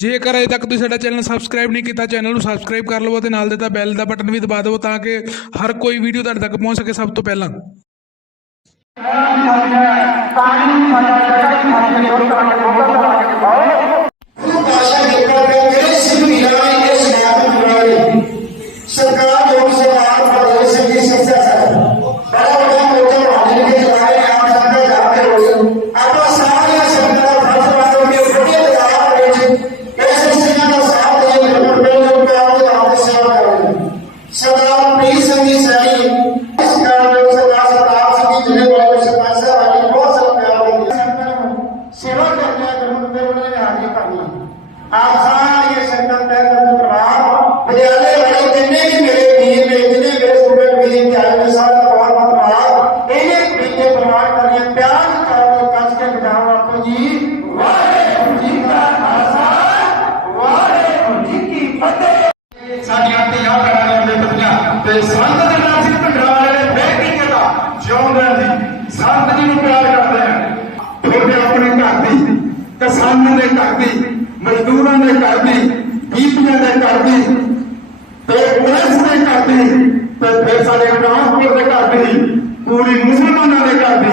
ਜੇਕਰ ਅਜੇ ਤੱਕ ਤੁਸੀਂ ਸਾਡਾ ਚੈਨਲ ਸਬਸਕ੍ਰਾਈਬ ਨਹੀਂ ਕੀਤਾ, ਚੈਨਲ ਨੂੰ ਸਬਸਕ੍ਰਾਈਬ ਕਰ ਲਵੋ ਤੇ ਨਾਲ ਦਿੱਤਾ ਬੈਲ ਦਾ ਬਟਨ ਵੀ ਦਬਾ ਦਿਓ ਤਾਂ ਕਿ ਹਰ ਕੋਈ ਵੀਡੀਓ ਤੁਹਾਡੇ ਤੱਕ ਪਹੁੰਚ ਸਕੇ ਸਭ ਤੋਂ ਪਹਿਲਾਂ। आप सारे संकल्प तय करने प्रभाव विद्यालय वाले जितने भी मेरे वीर ने जितने मेरे स्टूडेंट वीर के आए सारा बहुत प्रभाव इन्हें बीते प्रमाण करिए प्यार कर कस के बिठाओ आपको जी वाहेगुरु जी का खालसा वाहेगुरु जी की फतेह। साडियां धीआं भैणां दे बच्चियां ते संत दे नाम सिर पंडाल दे बेटी के दा जिਉਂਦੇ जी संत जी ਨੂੰ प्यार करते हैं ਤੁਹਾਡੇ ਆਪਣੇ ਘਰ ਦੀ किसानों के घर की मजदूरों के घर की बीबियों के घर की पुलिस के घर की फिर सारे ट्रांसपोर्ट के घर की पूरी मुसलमानों के घर की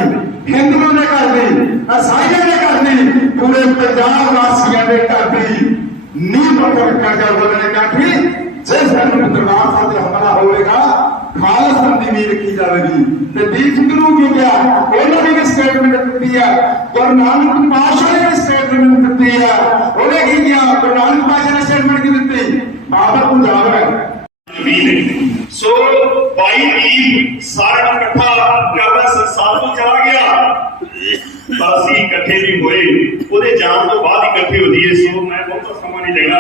हिंदुओं के घर की ईसाइयों के घर की पूरे पंजाब वासियों के घर की नींव पत्थर रखा जाएगा कि जिस दिन दरबार साहब से हमला होगा खालिस्तान की नींव रखी जाएगी। दीप सिंह ਨੂੰ ਕੀ ਕਿਹਾ ਉਹਨਾਂ ਨੇ ਵੀ ਸਟੇਟਮੈਂਟ ਦਿੱਤੀ ਹੈ ਗੁਰੂ ਨਾਨਕ ਪਾਤਸ਼ਾਹ ਨੇ ਵੀ ਸਟੇਟਮੈਂਟ ਦਿੱਤੀ ਹੈ ਉਹਨੇ ਕੀ ਕਿਹਾ ਗੁਰੂ ਨਾਨਕ ਪਾਤਸ਼ਾਹ ਨੇ ਸਟੇਟਮੈਂਟ ਕੀ ਦਿੱਤੀ ਬਾਬਰ ਪੰਜਾਬ ਹੈ ਸੋ ਭਾਈ ਦੀਪ ਸਾਰਾ ਇਕੱਠਾ ਕਰਦਾ ਸੰਸਾਰ ਨੂੰ ਚਲਾ ਗਿਆ ਅਸੀਂ ਇਕੱਠੇ ਵੀ ਹੋਏ ਉਹਦੇ ਜਾਣ ਤੋਂ ਬਾਅਦ ਇਕੱਠੇ ਹੋ ਜੀਏ। ਸੋ ਮੈਂ ਬਹੁਤਾ ਸਮਾਂ ਨਹੀਂ ਲੈਣਾ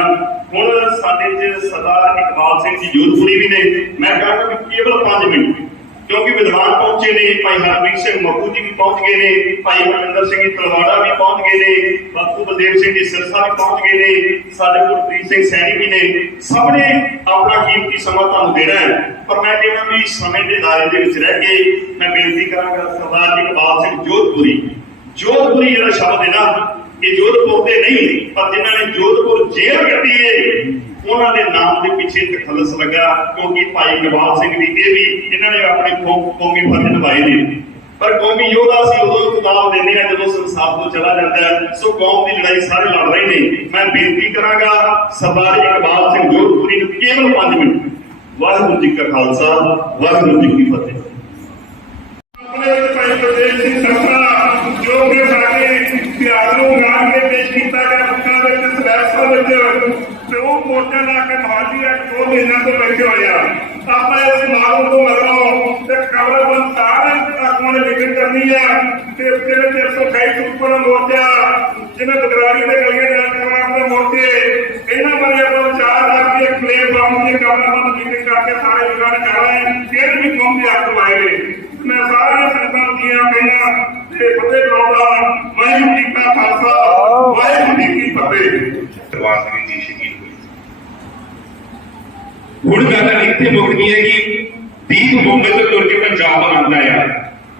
ਹੁਣ ਸਾਡੇ ਚ ਸਰਦਾਰ ਇਕਬਾਲ ਸਿੰਘ ਜੀ ਜੋਧਪੁਰੀ ਵੀ ਨੇ ਮੈਂ ਕਹਾਂਗਾ ਕਿ ਕੇਵਲ 5 ਮਿੰਟ क्योंकि विद्वान पहुंचे ने भाई हरमीत सिंह मकू जी भी पहुंच गए ने भाई हरमिंदर सिंह जी तलवाड़ा भी पहुंच गए ने बापू बलदेव सिंह जी सिरसा भी पहुंच गए ने साडे गुरप्रीत सिंह सैनी भी ने सबने अपना कीमती समा तुहानूं देना है पर मैं कहना भी समय के दायरे दे विच रह के मैं बेनती करांगा सरदार जी इकबाल सिंह जोधपुरी जिहड़ा शब्द है ना ये जोधपुर दे नहीं पर जिन्हां ने जोधपुर जेल कट्टी है उन्होंने नाम के पीछे तखलस लगा क्योंकि भाई इकबाल सिंह भी ये भी इन्होंने अपने कौमी फर्ज निभाए ने पर कौमी योद्धा से उदों किताब देने हैं जो संसार को चला जाता है। सो कौम की लड़ाई सारे लड़ रहे हैं। मैं बेनती करांगा सरदार इकबाल सिंह जोधपुरी को केवल 5 मिनट। वाहिगुरू जी का खालसा वाहिगुरू जी की फतेह। मोर्चा ला के माली 2 महीनों तो बैठे हुए आप इस मालूम को मरो खबर बंद सारे आत्मा ने विकट करनी है ऊपर मोर्चा जिन्हें बदरारी ने गलियां मोर्चे इन्होंने बड़े को 4 लाख की प्लेट बम की खबर बंद विकट करके सारे विकास कर रहे हैं फिर भी कौन सी आपको आए मैं सारे संगठन दिया कहना फतेह करौड़ा वाहिगुरू जी का खालसा वाहिगुरू जी की फतेह। ਹੁਣ ਗੱਲ ਇੱਥੇ ਮੁੱਕ ਗਈ ਹੈ ਕਿ ਦੀਪ ਮੁੰਬਈ ਤੋਂ ਤੁਰ ਕੇ ਪੰਜਾਬ ਆਉਂਦਾ ਆ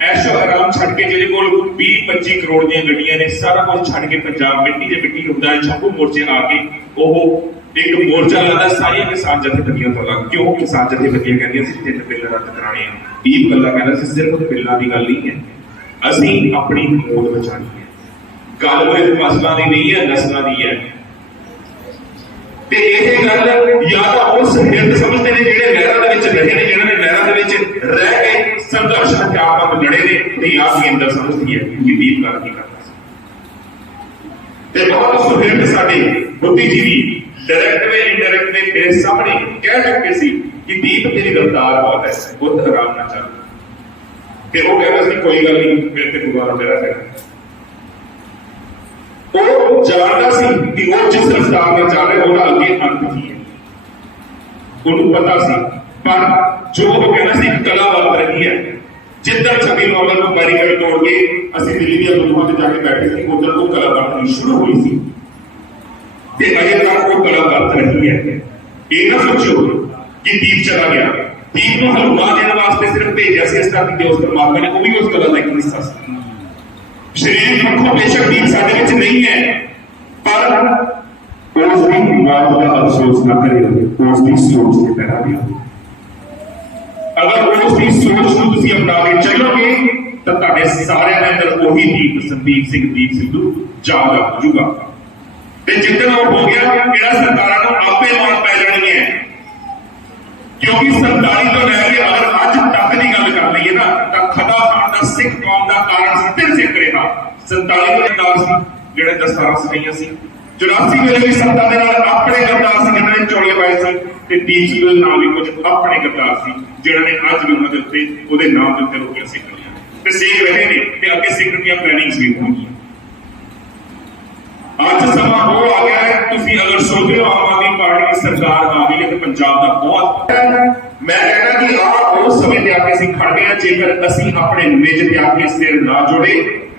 ਐਸ਼ੋ ਆਰਾਮ ਛੱਡ ਕੇ ਜਿਹਦੇ ਕੋਲ 20-25 ਕਰੋੜ ਦੀਆਂ ਗੱਡੀਆਂ ਨੇ ਸਾਰਾ ਕੁਝ ਛੱਡ ਕੇ ਪੰਜਾਬ ਮਿੱਟੀ ਦੇ ਮਿੱਟੀ ਹੁੰਦਾ ਹੈ ਛੱਪੂ ਮੋਰਚੇ ਆ ਕੇ ਉਹ ਇੱਕ ਮੋਰਚਾ ਲਾਦਾ ਸਾਰੀਆਂ ਕਿਸਾਨ ਜਥੇਬੰਦੀਆਂ ਤੋਂ ਲੱਗ ਕਿਉਂ ਕਿਸਾਨ ਜਥੇਬੰਦੀਆਂ ਕਹਿੰਦੀਆਂ ਸੀ 3 ਬਿੱਲ ਰੱਦ ਕਰਾਣੇ ਆ। ਦੀਪ ਗੱਲਾਂ ਕਹਿੰਦਾ ਸੀ ਸਿਰਫ ਬਿੱਲਾਂ ਦੀ ਗੱਲ ਨਹੀਂ ਹੈ ਅਸੀਂ ਆਪਣੀ ਹੋਂਦ ਬਚਾਣੀ ਹੈ ਗੱਲ ਉਹ ਫਸਲਾਂ ਦੀ ਨਹੀਂ ਹੈ ਨਸਲਾਂ ਦੀ ਹੈ ਤੇ ਇਹ ਗੱਲ ਜਾਂ ਤਾਂ ਉਸ ਹਿੰਦ ਸਮਝਦੇ ਨੇ ਜਿਹੜੇ ਲਹਿਰਾਂ ਦੇ ਵਿੱਚ ਰਹੇ ਨੇ ਜਿਹਨਾਂ ਨੇ ਲਹਿਰਾਂ ਦੇ ਵਿੱਚ ਰਹਿ ਕੇ ਸੰਘਰਸ਼ ਹਥਿਆਰਬੰਦ ਲੜੇ ਨੇ ਤੇ ਆਪ ਕੇਂਦਰ ਸਮਝਦੀ ਹੈ ਕਿ ਦੀਪ ਗੱਲ ਕੀ ਕਰਦਾ ਸੀ ਤੇ ਬਹੁਤ ਸੁਹਿਰਦ ਸਾਡੇ ਬੁੱਧੀਜੀਵੀ ਡਾਇਰੈਕਟ ਵੇ ਇਨਡਾਇਰੈਕਟ ਵੇ ਮੇਰੇ ਸਾਹਮਣੇ ਕਹਿ ਚੁੱਕੇ ਸੀ ਕਿ ਦੀਪ ਤੇਰੀ ਰਫ਼ਤਾਰ ਬਹੁਤ ਹੈ ਬੁੱਧ ਆਰਾਮ ਨਾਲ ਚੱਲ ਤੇ ਉਹ ਕਹਿੰਦਾ ਸੀ ਕੋਈ ਗੱਲ ਨਹੀਂ ਮੇਰੇ ਤੇ ਗੁਜ਼ਾਰਾ ਮੇਰਾ ਹੈ ਉਹ ਜਾਣਦਾ ਸੀ ਕਿ ਉਹ ਜਿਸ ਰਫਤਾਰ ਨਾਲ ਚੱਲ ਰਿਹਾ ਉਹਦਾ ਅੱਗੇ ਅੰਤ ਕੀ ਹੈ ਉਹਨੂੰ ਪਤਾ ਸੀ ਪਰ ਜੋ ਉਹ ਕਹਿੰਦਾ ਸੀ ਕਲਾ ਵਰਤ ਰਹੀ ਹੈ ਜਿੱਦਾਂ 26 ਨਵੰਬਰ ਨੂੰ ਬੈਰੀਕੇਡ ਤੋੜ ਕੇ ਅਸੀਂ ਦਿੱਲੀ ਦੀਆਂ ਬੁੱਧਾਂ ਤੇ ਜਾ ਕੇ ਬੈਠੇ ਸੀ ਉਧਰ ਤੋਂ ਕਲਾ ਵਰਤਣੀ ਸ਼ੁਰੂ ਹੋਈ ਸੀ ਤੇ ਅਜੇ ਤੱਕ ਉਹ ਕਲਾ ਵਰਤ ਰਹੀ ਹੈ। ਇਹ ਨਾ ਸੋਚੋ ਕਿ ਦੀਪ ਚਲਾ ਗਿਆ ਦੀਪ ਨੂੰ ਹਲਵਾ ਦੇਣ ਵਾਸਤੇ ਸਿਰਫ ਭੇਜਿਆ ਸੀ ਇਸ ਧਰਤੀ ਤੇ ਉਸ ਪਰਮਾਤਮਾ ਨੇ ਉਹ ਵੀ ਉਸ ਕਲਾ ਦਾ ਇੱਕ ਹਿੱਸਾ ਸੀ। शरीर पक्षों बेशक दीप साढ़े विच नहीं है पर उस सोच ना करे उसकी सोच से पैदा भी हो। अगर उसकी सोच को तुसी अपना के चलोगे तो ਤੁਹਾਡੇ ਸਾਰਿਆਂ ਦੇ ਅੰਦਰ ਉਹੀ ਦੀਪ ਸੰਦੀਪ ਸਿੰਘ ਦੀਪ ਸਿੱਧੂ ਜਾਗ ਜੂਗਾ ਤੇ ਜਿੱਦਣ ਉਹ ਹੋ ਗਿਆ ਕਿਹੜਾ ਸਰਕਾਰਾਂ ਨੂੰ ਆਪੇ ਮਾਰ ਪੈ ਜਾਣੀ ਹੈ ਕਿਉਂਕਿ ਸਰਕਾਰੀ ਤੋਂ ਲੈ ਕੇ ਅਗਰ ਅੱਜ ਤੱਕ ਦੀ ਗੱਲ ਕਰ ਲਈਏ ਨਾ ਤਾਂ ਖਦਾ ਖਾਨ ਦਾ ਸਿੱਖ ਕੌਮ ਦਾ ਕਾਰਨ ਸਿੱਧੇ ਸਿੱਖ ਰਿਹਾ 47 ਦੇ ਨਾਲ ਸੀ ਜਿਹੜੇ ਦਸਤਾਰਾਂ ਸਜਾਈਆਂ ਸੀ 84 ਵੇਲੇ ਵੀ ਸੱਤਾ ਦੇ ਨਾਲ ਆਪਣੇ ਗਰਦਾਰ ਸੀ ਜਿਹਨਾਂ ਨੇ ਚੋਲੇ ਪਾਏ ਸੀ ਤੇ 30 ਦੇ ਨਾਲ ਵੀ ਕੁਝ ਆਪਣੇ ਗਰਦਾਰ ਸੀ ਜਿਹੜਾ ਨੇ ਅੱਜ ਵੀ ਉਹਨਾਂ ਦੇ ਉੱਤੇ ਉਹਦੇ ਨਾਮ ਦੇ ਉੱਤੇ ਰੋਕਿਆ ਸਿੱਖ ਲਿਆ ਤੇ ਸਿੱਖ ਰਹੇ ਨੇ ਤੇ ਅੱਗੇ ਸਿੱਖਣ ਦੀਆਂ ਪਲੈਨਿੰਗਸ ਵੀ ਹੋਣਗੀਆਂ। ਅੱਜ ਸਮਾਂ ਉਹ ਆ ਗਿਆ ਹੈ ਤੁਸੀਂ ਅਗਰ ਸੋਚਦੇ ਹੋ ਆਮ ਆਦਮੀ ਪਾਰਟੀ ਦੀ ਸਰਕਾਰ ਆ ਗਈ ਹੈ ਤੇ ਪੰਜਾਬ ਦਾ ਬਹੁਤ ਮੈਂ ਕਹਿੰਦਾ ਕਿ ਉਸ ਸਮੇਂ ਤੇ ਆ ਕੇ ਅਸੀਂ ਖੜ ਗਏ ਹਾਂ ਜੇਕਰ ਅਸੀਂ ਆਪਣੇ ਨਿੱਜ ਤੇ ਆ ਕੇ ਸਿਰ ਨਾ ਜੋੜੇ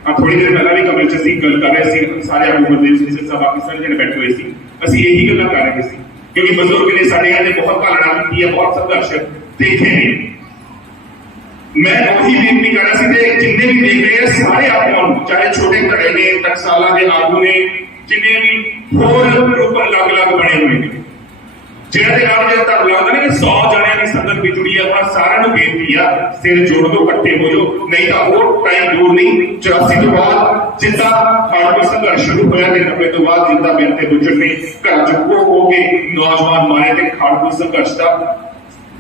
ਥੋੜੀ ਦੇਰ ਪਹਿਲਾਂ ਵੀ ਕਮਰੇ 'ਚ ਅਸੀਂ ਗੱਲ ਕਰ ਰਹੇ ਸੀ ਸਾਰੇ ਆਗੂ ਸਿੰਘ ਸਾਹਿਬ ਬਾਕੀ ਸਾਰੇ ਜਿਹੜੇ ਬੈਠੇ ਹੋਏ ਸੀ ਅਸੀਂ ਇਹੀ ਗੱਲਾਂ ਕਰ ਰਹੇ ਸੀ ਕਿਉਂਕਿ ਬਜ਼ੁਰਗ ਨੇ ਸਾਡੇ ਨਾਲ ਬਹੁਤ ਘਾਲਣਾ ਕੀਤੀ ਹੈ ਬਹੁਤ ਸੰਘਰਸ਼ ਦੇਖੇ ਨੇ ਮੈਂ ਉਹੀ ਬੇਨਤੀ ਕਰ ਰਿਹਾ ਸੀ ਤੇ ਜਿੰਨੇ ਵੀ ਦੇਖ ਰਹੇ ਆ ਸਾਰੇ ਆਪਾਂ ਨੂੰ ਚਾਹੇ ਛੋਟੇ ਘੜੇ ਨੇ ਟਕਸਾਲਾਂ ਦੇ ਆਗੂ ਨੇ ਜਿੰਨੇ ਵੀ ਹੋਰ ਗਰੁੱਪ ਅਲੱਗ-ਅਲੱਗ ਬਣੇ ਹੋਏ ਨੇ ਜਿਹਨਾਂ ਦੇ ਨਾਲ ਜੇ ਤੁਹਾਨੂੰ ਲੱਗਦਾ ਨਾ ਕਿ 100 ਜਣਿਆਂ ਦੀ ਸੰਗਤ ਵੀ ਜੁੜੀ ਆ ਪਰ ਸਾਰਿਆਂ ਨੂੰ ਬੇਨਤੀ ਆ ਸਿਰ ਜੋੜ ਦੋ ਇਕੱਠੇ ਹੋ ਜਾਓ ਨਹੀਂ ਤਾਂ ਉਹ ਟਾਈਮ ਦੂਰ ਨਹੀਂ 84 ਤੋਂ ਬਾਅਦ ਜਿੱਦਾਂ ਖਾੜਕੂ ਸੰਘਰਸ਼ ਸ਼ੁਰੂ ਹੋਇਆ ਤੇ 90 ਤੋਂ ਬਾਅਦ ਜਿੱਦਾਂ ਬਿਲ ਤੇ ਗੁਜਰ ਨੇ ਘਰ ਚ ਹੋ ਕੇ ਨੌਜਵਾਨ ਮਾਰੇ ਤੇ ਖਾੜਕੂ ਸੰਘਰਸ਼ ਦਾ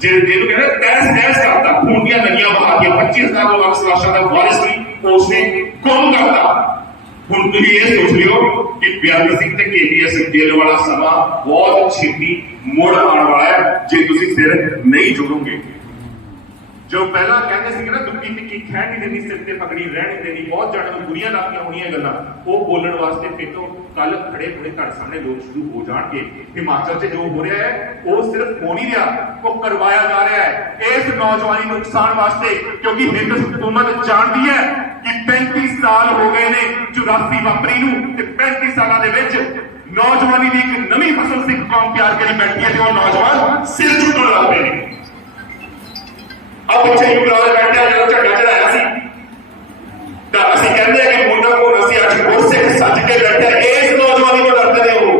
ਜਿਹਨੂੰ ਕਹਿੰਦੇ ਤਹਿਸ ਕਰਤਾ ਖੂਨ ਦੀਆਂ ਨਦੀਆਂ ਬਹਾ ਕੇ 25,000 ਲੱਖ ਲਾਸ਼ਾਂ ਦਾ ਵਾਰਿਸ ਨਹੀਂ ਉਸਨੇ ਕੌਮ ਕਰਤਾ। ਹੁਣ ਤੁਸੀਂ ਇਹ ਸੋਚ ਲਿਓ ਕਿ ਬਿਆਨ ਸਿੰਘ ਤੇ KPS ਜੇਲ੍ਹ ਵਾਲਾ ਸਮਾਂ ਬਹੁਤ ਛੇਤੀ ਮੋੜ ਆਉਣ ਵਾਲਾ ਹੈ ਜੇ ਤੁਸੀਂ ਸਿਰ ਨਹੀਂ ਜੋੜੋਗੇ। ਜੋ ਪਹਿਲਾਂ ਕਹਿੰਦੇ ਸੀ ਨਾ ਦੁੱਕੀ ਪਿੱਕੀ ਖਹਿ ਨਹੀਂ ਦੇਣੀ ਸਿਰ ਤੇ ਪਗੜੀ ਰਹਿਣ ਨਹੀਂ ਦੇਣੀ ਬਹੁਤ ਜਣਾਂ ਨੂੰ ਬੁਰੀਆਂ ਲੱਗਦੀਆਂ ਹੋਣੀਆਂ ਗੱਲਾਂ ਉਹ ਬੋਲਣ ਵਾਸਤੇ ਫਿਰ ਤੋਂ ਕੱਲ ਖੜੇ ਖੜੇ ਘਰ ਸਾਹਮਣੇ ਲੋਕ ਸ਼ੁਰੂ ਹੋ ਜਾਣਗੇ। ਹਿਮਾਚਲ 'ਚ ਜੋ ਹੋ ਰਿਹਾ ਹੈ ਉਹ ਸਿਰਫ ਹੋ ਨਹੀਂ ਰਿਹਾ ਉਹ ਕਰਵਾਇਆ ਜਾ ਰਿਹਾ ਹੈ ਇਸ ਨੌਜਵਾਨੀ ਨੂੰ ਉਕਸਾਉਣ ਵਾਸਤੇ ਕਿਉਂਕਿ ਹਿੰਦ ਹਕੂਮਤ ਜਾਣਦੀ ਹੈ ਕਿ 35 ਸਾਲ ਹੋ ਗਏ ਨੇ 84 ਵਾਪਰੀ ਨੂੰ ਤੇ 35 ਸਾਲਾਂ ਦੇ ਵਿੱਚ ਨੌਜਵਾਨੀ ਦੀ ਇੱਕ ਨਵੀਂ ਫਸਲ ਸਿੱਖ ਕੌਮ ਤਿਆਰ ਕਰੀ ਬੈਠੀ ਹੈ ਤੇ ਉਹ ਨੌਜਵਾਨ ਸਿਰ ਝੁਕਣ ਲੱਗ ਪਏ ਨੇ। अब पिछले युगराज बैठे जो झंडा चढ़ाया सी तो असं कहते हैं कि मुंडा को असं अज गुरसिख सज के बैठे इस नौजवानी को डरते ने हो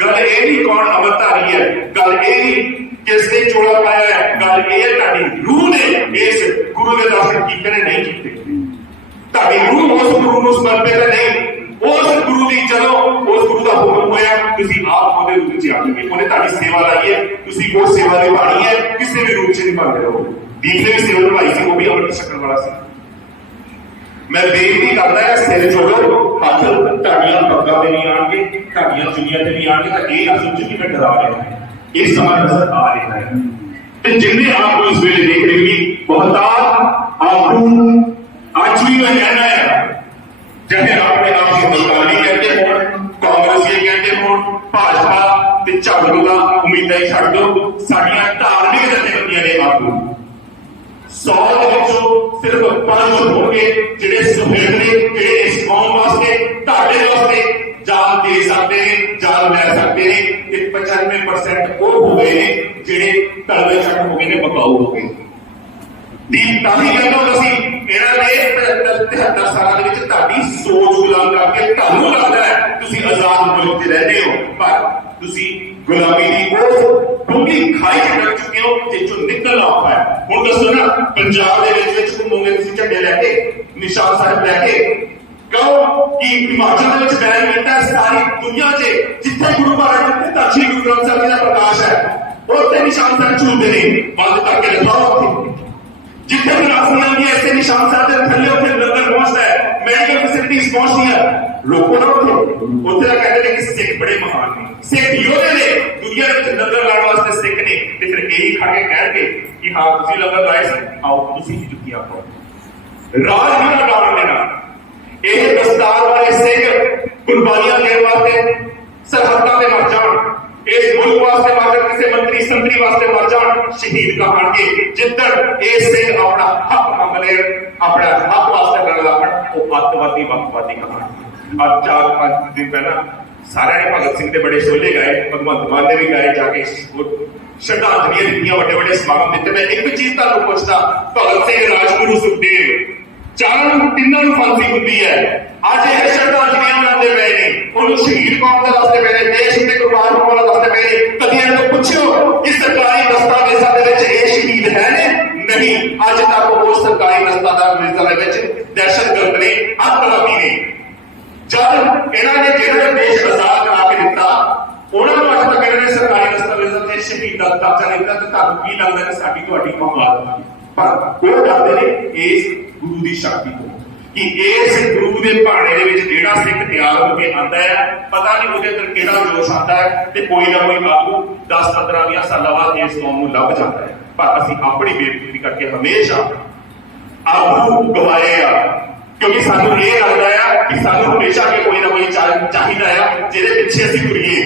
गल ये नहीं कौन अमरधारी है गल ये नहीं किसने चोला पाया है गल ये ताड़ी रूह ने इस गुरु के दर्शन किए ने नहीं किए ताड़ी रूह उस गुरु को समर्पित नहीं उस गुरु की चलो उस गुरु का हुक्म होया तुसी आप ਉਹਦੇ ਰੂਪ 'ਚ ਆ ਗਏ ਉਹਨੇ ਤੁਹਾਡੀ ਸੇਵਾ ਲਾਈ ਹੈ ਤੁਸੀਂ ਉਹ ਸੇਵਾ ਨਿਭਾਣੀ ਹੈ ਕਿਸੇ ਵੀ ਰੂਪ 'ਚ ਨਿਭਾਉਂਦੇ ਰਹੋ। ਦੀਪ ਨੇ ਵੀ ਸੇਵਾ ਨਿਭਾਈ ਸੀ ਉਹ ਵੀ ਅੰਮ੍ਰਿਤ ਛਕਣ ਵਾਲਾ ਸੀ। ਮੈਂ ਬੇਨਤੀ ਕਰਦਾ ਹਾਂ ਸਿਰ ਜੋੜੋ ਹੱਥ ਤੁਹਾਡੀਆਂ ਪੱਗਾਂ ਤੇ ਨਹੀਂ ਆਣਗੇ ਤੁਹਾਡੀਆਂ ਚੁੰਨੀਆਂ ਤੇ ਨਹੀਂ ਆਣਗੇ ਤਾਂ ਇਹ ਅਸਲ 'ਚ ਨਹੀਂ ਡਰਾ ਰਿਹਾ ਇਹ ਸਮਾਂ ਨਜ਼ਰ ਆ ਰਿਹਾ ਹੈ ਤੇ ਜਿੰਨੇ ਆਪ ਨੂੰ ਇਸ ਵੇਲੇ ਦੇਖ ਰਹੇ ਵੀ ਬਹੁਤਾਤ ਆਗੂ ਅੱਜ ਵੀ ਮੈਂ ਕਹਿਣਾ ਹੈ ਚਾਹੇ ਆਪਣੇ ਆਪ ਨੂੰ ਅਕਾਲੀ ਕਹਿੰਦੇ ਹੋਣ ਕਾਂਗਰਸੀ ਕਹਿੰਦੇ ਹੋਣ ਭਾਜਪਾ ਤੇ ਝਾੜੂ ਦਾ ਉਮੀਦਾਂ ਹੀ ਛੱਡ ਦਿਓ ਸਾਡੀਆਂ ਧਾਰਮਿਕ ਜਥੇਬੰਦੀਆਂ ਨੇ ਆਗੂ 100 ਦੇ ਵਿੱਚੋਂ ਸਿਰਫ 5 ਹੋਣਗੇ ਜਿਹੜੇ ਸੁਹਿਰਦ ਨੇ ਜਿਹੜੇ ਇਸ ਕੌਮ ਵਾਸਤੇ ਤੁਹਾਡੇ ਵਾਸਤੇ ਜਾਨ ਦੇ ਸਕਦੇ ਨੇ ਜਾਨ ਲੈ ਸਕਦੇ ਨੇ ਤੇ 95% ਉਹ ਹੋ ਗਏ ਨੇ ਜਿਹੜੇ ਤਲਵੇ ਛੱਡ ਹੋ ਗਏ ਨੇ ਬਕਾਊ ਹੋ ਗਏ। ਦੀਪ ਤਾਂ ਹੀ ਕਹਿੰਦਾ ਅਸੀਂ ਇਹਨਾਂ ਨੇ 73 ਸਾਲਾਂ ਦੇ ਵਿੱਚ ਤੁਹਾਡੀ ਸੋਚ ਗੁਲਾਮ ਕਰਕੇ ਤੁਹਾਨੂੰ ਲੱਗਦਾ ਹੈ ਤੁਸੀਂ ਆਜ਼ਾਦ ਮੁਲਕ 'ਚ ਰਹਿੰਦੇ ਹੋ ਪਰ ਤੁਸੀਂ ਗੁਲਾਮੀ ਦੀ ਉਹ ਡੂੰਘੀ ਖਾਈ 'ਚ ਡੁੱਬ ਚੁੱਕੇ ਹੋ ਜਿੱਥੋਂ ਨਿਕਲਣਾ ਔਖਾ ਹੈ। ਹੁਣ ਦੱਸੋ ਨਾ ਪੰਜਾਬ ਦੇ ਵਿੱਚ ਘੁੰਮੋਗੇ ਤੁਸੀਂ ਝੰਡੇ ਲੈ ਕੇ ਨਿਸ਼ਾਨ ਸਾਹਿਬ ਲੈ ਕੇ ਕਹੋ ਕਿ ਹਿਮਾਚਲ ਦੇ ਵਿੱਚ ਬੈਨ ਕੀਤਾ ਸਾਰੀ ਦੁਨੀਆ 'ਚ ਜਿੱਥੇ ਗੁਰੂ ਮਹਾਰਾਜ ਜਿੱਥੇ ਧਰਤੀ ਗੁਰੂ ਗ੍ਰੰਥ ਸਾਹਿਬ ਜੀ ਦਾ ਪ੍ਰਕਾਸ਼ ਹੈ ਉੱਥੇ ਨਿਸ਼ਾਨ ਸਾਹਿਬ ਝੂਲਦੇ ਨੇ ਬੰਦ ਕਰਕੇ ਦਿਖਾਓ ਉੱਥੇ ਜਿੱਥੇ ਵੀ ਰਾਸੀਆਂ ਦੀ ਐਸੇ ਨਿਸ਼ਾਨ ਸਾਹਿਬ ਦੇ ਥੱਲੇ ਉੱਥੇ ਲੰਗਰ ਪਹੁੰਚਦਾ ਹੈ ਮੈਡੀਕਲ ਫੈਸਿਲਿਟੀਜ਼ ਪਹੁੰਚਦੀਆਂ ਲੋਕੋ ਨਾ ਉੱਥੇ ਦਾ ਕਹਿੰਦੇ ਨੇ ਕਿ ਸਿੱਖ ਬੜੇ ਮਹਾਨ ਨੇ ਸਿੱਖ ਯੋਧੇ ਨੇ ਦੁਨੀਆ ਵਿੱਚ ਲੰਗਰ ਲਾਉਣ ਵਾਸਤੇ ਸਿੱਖ ਨੇ ਤੇ ਫਿਰ ਇਹੀ ਖਾ ਕੇ ਕਹਿਣਗੇ ਕਿ ਹਾਂ ਤੁਸੀਂ ਲੰਗਰ ਲਾਏ ਸੀ ਆਓ ਤੁਸੀਂ ਹੀ ਜੁੱਤੀਆਂ ਪਾਓ ਰਾਜ ਨਹੀਂ ਲਗਾਉਣ ਦੇਣਾ। ਇਹ ਦਸਤਾਰ ਵਾਲੇ ਸਿੰਘ ਕੁਰਬਾਨੀਆਂ ਦੇਣ ਵਾਸਤੇ ਸਰਹੱਦਾਂ ਤੇ ਮਰ ਜਾਣ ਇਸ ਮੁਲਕ ਵਾਸਤੇ ਮਰ ਜਾਣ ਕਿਸੇ ਮੰਤਰੀ ਸੰਤਰੀ ਵਾਸਤੇ ਮਰ ਜਾਣ ਸ਼ਹੀਦ ਕਹਾਂਗੇ ਜਿੱਦਣ ਇਹ ਸਿੰਘ ਆਪਣਾ ਹੱਕ ਮੰਗ ਲੈ ਆਪਣਾ ਹੱਕ ਵਾਸਤੇ ਲੜ ਲੱਪਣ ਉਹ ਅੱਤਵਾਦੀ ਵਕਤਵਾਦੀ ਕਹਾਂਗੇ। ਅੱਜ 4-5 ਦਿਨ ਪਹਿਲਾਂ ਸਾਰਿਆਂ ਨੇ ਭਗਤ ਸਿੰਘ ਦੇ ਬੜੇ ਸ਼ੋਲੇ ਗਾਏ ਭਗਵੰਤ ਮਾਨ ਨੇ ਵੀ ਗਾਏ ਜਾ ਕੇ ਸ਼ਰਧਾਂਜਲੀਆਂ ਦਿੱਤੀਆਂ ਵੱਡੇ ਵੱਡੇ ਸਮਾਗਮ ਦਿੱਤੇ। ਮੈਂ ਇੱਕ ਚੀਜ਼ ਤੁਹਾਨੂੰ ਪੁੱਛਦਾ ਭਗਤ ਸਿੰਘ ਰਾਜਗੁਰੂ ਸੁਖਦੇਵ ਚਾਰਾਂ ਨੂੰ ਤਿੰਨਾਂ ਨੂੰ ਫਾਂਸੀ ਹੁੰਦੀ ਹੈ ਅੱਜ ਇਹ ਸ਼ਰਧਾਂਜਲੀਆਂ ਮਨਾਉਂਦੇ ਪਏ ਨੇ ਉਹਨੂੰ ਸ਼ਹੀਦ ਕੌਮ ਦਾ ਦੱਸਦੇ ਪਏ ਨੇ ਦੇਸ਼ ਦੇ ਕੁਰਬਾਨ ਹੋਣ ਵਾਲਾ ਦੱਸਦੇ ਪਏ ਨੇ ਕਦੀ ਪੁੱਛਿਓ ਕਿ ਸਰਕਾਰੀ ਦਸਤਾਵੇਜ਼ਾਂ ਦੇ ਵਿੱਚ ਇਹ ਸ਼ਹੀਦ ਹੈ ਨੇ? ਨਹੀਂ, ਅੱਜ ਤੱਕ ਉਹ ਸਰਕਾਰੀ ਦਸਤਾਵੇਜ਼ਾਂ ਦੇ ਵਿੱਚ ਦਹਿਸ਼ਤਗਰਦ ਨੇ, ਅੱਤਵਾਦੀ ਨੇ। ਜਦ ਇਹਨਾਂ ਨੇ ਜਿਹੜਾ ਦੇਸ਼ ਆਜ਼ਾਦ ਕਰਾ ਕੇ ਦਿੱਤਾ, ਉਹਨਾਂ ਨੂੰ ਅੱਜ ਤੱਕ ਇਹਨਾਂ ਨੇ ਸਰਕਾਰੀ ਦਸਤਾਵੇਜ਼ਾਂ ਤੇ ਸ਼ਹੀਦ ਦਾ ਦਰਜਾ ਦਿੱਤਾ, ਤੇ ਤੁਹਾਨੂੰ ਕੀ ਲੱਗਦਾ ਕਿ ਸਾਡੀ ਤੁਹਾਡੀ ਕੌਮ? ਪਰ ਉਹ ਕਰਦੇ ਨੇ ਇਸ ਗੁਰੂ ਦੀ ਸ਼ਕਤੀ ਤੋਂ, ਕਿ ਇਸ ਗੁਰੂ ਦੇ ਭਾਣੇ ਦੇ ਵਿੱਚ ਜਿਹੜਾ ਸਿੱਖ ਤਿਆਰ ਹੋ ਕੇ ਆਉਂਦਾ ਹੈ, ਪਤਾ ਨਹੀਂ ਉਹਦੇ ਅੰਦਰ ਕਿਹੜਾ ਜੋਸ਼ ਆਉਂਦਾ ਹੈ, ਤੇ ਕੋਈ ਨਾ ਕੋਈ ਆਗੂ 10-15 ਸਾਲਾਂ ਬਾਅਦ ਇਸ ਕੌਮ ਨੂੰ ਲੱਭ ਜਾਂਦਾ ਹੈ। ਪਰ ਅਸੀਂ ਆਪਣੀ ਬੇਇੱਜ਼ਤੀ ਕਰਕੇ ਹਮੇਸ਼ਾ ਆਗੂ ਗਵਾਏ ਆ, ਕਿਉਂਕਿ ਸਾਨੂੰ ਇਹ ਲੱਗਦਾ ਆ ਕਿ ਸਾਨੂੰ ਹਮੇਸ਼ਾ ਕਿ ਕੋਈ ਨਾ ਕੋਈ ਚਾਹੀਦਾ ਆ ਜਿਹਦੇ ਪਿੱਛੇ ਅਸੀਂ ਤੁਰੀਏ।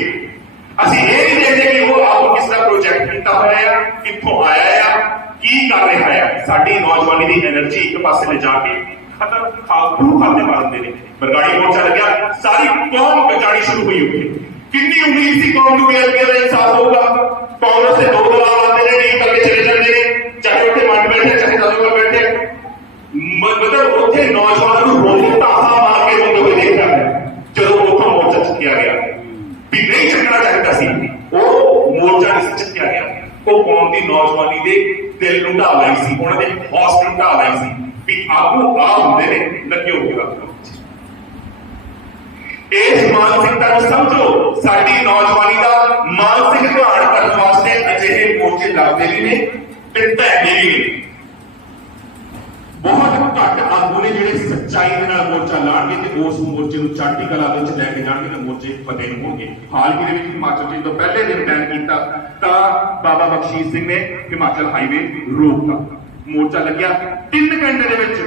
ਅਸੀਂ ਇਹ ਨਹੀਂ ਦੇਖਦੇ ਕਿ ਉਹ ਆਗੂ ਕਿਸ ਤਰ੍ਹਾਂ ਪ੍ਰੋਜੈਕਟ ਕੀਤਾ ਹੋਇਆ ਆ, ਕਿੱਥੋਂ ਆਇਆ ਆ, ਕੀ ਕਰ ਰਿਹਾ ਆ। ਸਾਡੀ ਨੌਜਵਾਨੀ ਦੀ એનર્ਜੀ ਇੱਕ ਪਾਸੇ ਲਿਜਾ ਕੇ ਖਤਮ ਖਾਤੇ ਪਾ ਦਿੰਦੇ ਨੇ। ਬਰਗਾੜੀ ਮੋਰਚਾ ਲੱਗਿਆ, ਸਾਰੀ ਕੌਮ ਬਚਾਣੀ ਸ਼ੁਰੂ ਹੋਈ ਉੱਥੇ। ਕਿੰਨੀ ਉਮੀਦ ਸੀ ਕੌਮ ਨੂੰ ਕਿ ਦਾ ਇਨਸਾਫ ਹੋਊਗਾ। ਕਾਂਗਰਸ ਦੇ 2 ਦਲਾਲ ਆਉਂਦੇ ਨੇ, ਨਹੀਂ ਕਰਕੇ ਚਲੇ ਜਾਂਦੇ ਨੇ, ਚਾਹੇ ਉੱਥੇ ਮੰਡ ਬੈਠੇ ਚਾਹੇ ਦਾਦੂਗੜ ਬੈਠੇ। ਮਤਲਬ ਉੱਥੇ ਨੌਜਵਾਨਾਂ ਨੂੰ ਰੋਟੀ ਤਾਹਾ ਮਾਰ ਕੇ ਹੁੰਦੇ ਹੋਏ ਦੇਖਿਆ ਹੈ ਜਦੋਂ ਉੱਥੋਂ ਮੋਰਚਾ ਚੁੱਕਿਆ ਗਿਆ। ਵੀ ਨਹੀਂ ਚੱਕਣਾ ਚਾਹੀਦਾ ਸੀ, ਉਹ ਮੋਰਚਾ ਨਹੀਂ ਚੱਕਿਆ ਗਿਆ। ਉਹ ਕੌਮ ਦੀ ਨੌਜਵਾਨੀ ਦੇ ਦਿਲ ਨੂੰ ਢਾਹ ਲਈ ਸੀ, ਉਹਨਾਂ ਦੇ ਹੌਸਲੇ ਨੂੰ ਢਾਹ ਲਈ ਸੀ ਵੀ ਆਗੂ ਆ ਹੁੰਦੇ ਨੇ, ਲੱਗੇ ਹੋ ਕੇ ਰੱਖੋ। ਇਸ ਮਾਨਸਿਕਤਾ ਨੂੰ ਸਮਝੋ। ਸਾਡੀ ਨੌਜਵਾਨੀ ਦਾ ਮਾਨਸਿਕ ਧਿਆਨ ਕਰਨ ਵਾਸਤੇ ਅਜਿਹੇ ਮੋਰਚੇ ਲੱਗਦੇ ਵੀ ਨੇ ਤੇ ਢਹਿੰਦੇ ਵੀ ਨੇ। ਬਹੁਤ ਘੱਟ ਆਗੂ ਨੇ ਜਿਹੜੇ ਸੱਚਾਈ ਦੇ ਨਾਲ ਮੋਰਚਾ ਲਾਣਗੇ ਤੇ ਉਸ ਮੋਰਚੇ ਨੂੰ ਚੜ੍ਹਦੀ ਕਲਾ ਵਿੱਚ ਲੈ ਕੇ ਜਾਣਗੇ ਤੇ ਮੋਰਚੇ ਫਤਿਹ ਹੋਣਗੇ। ਹਾਲ ਹੀ ਦੇ ਵਿੱਚ ਹਿਮਾਚਲ ਜੀ ਤੋਂ ਪਹਿਲੇ ਦਿਨ ਬੈਨ ਕੀਤਾ ਤਾਂ ਬਾਬਾ ਬਖਸ਼ੀਸ਼ ਸਿੰਘ ਨੇ ਹਿਮਾਚਲ ਹਾਈਵੇ ਰੋਕਤਾ। ਮੋਰਚਾ ਲੱਗਿਆ 3 ਘੰਟੇ ਦੇ ਵਿੱਚ।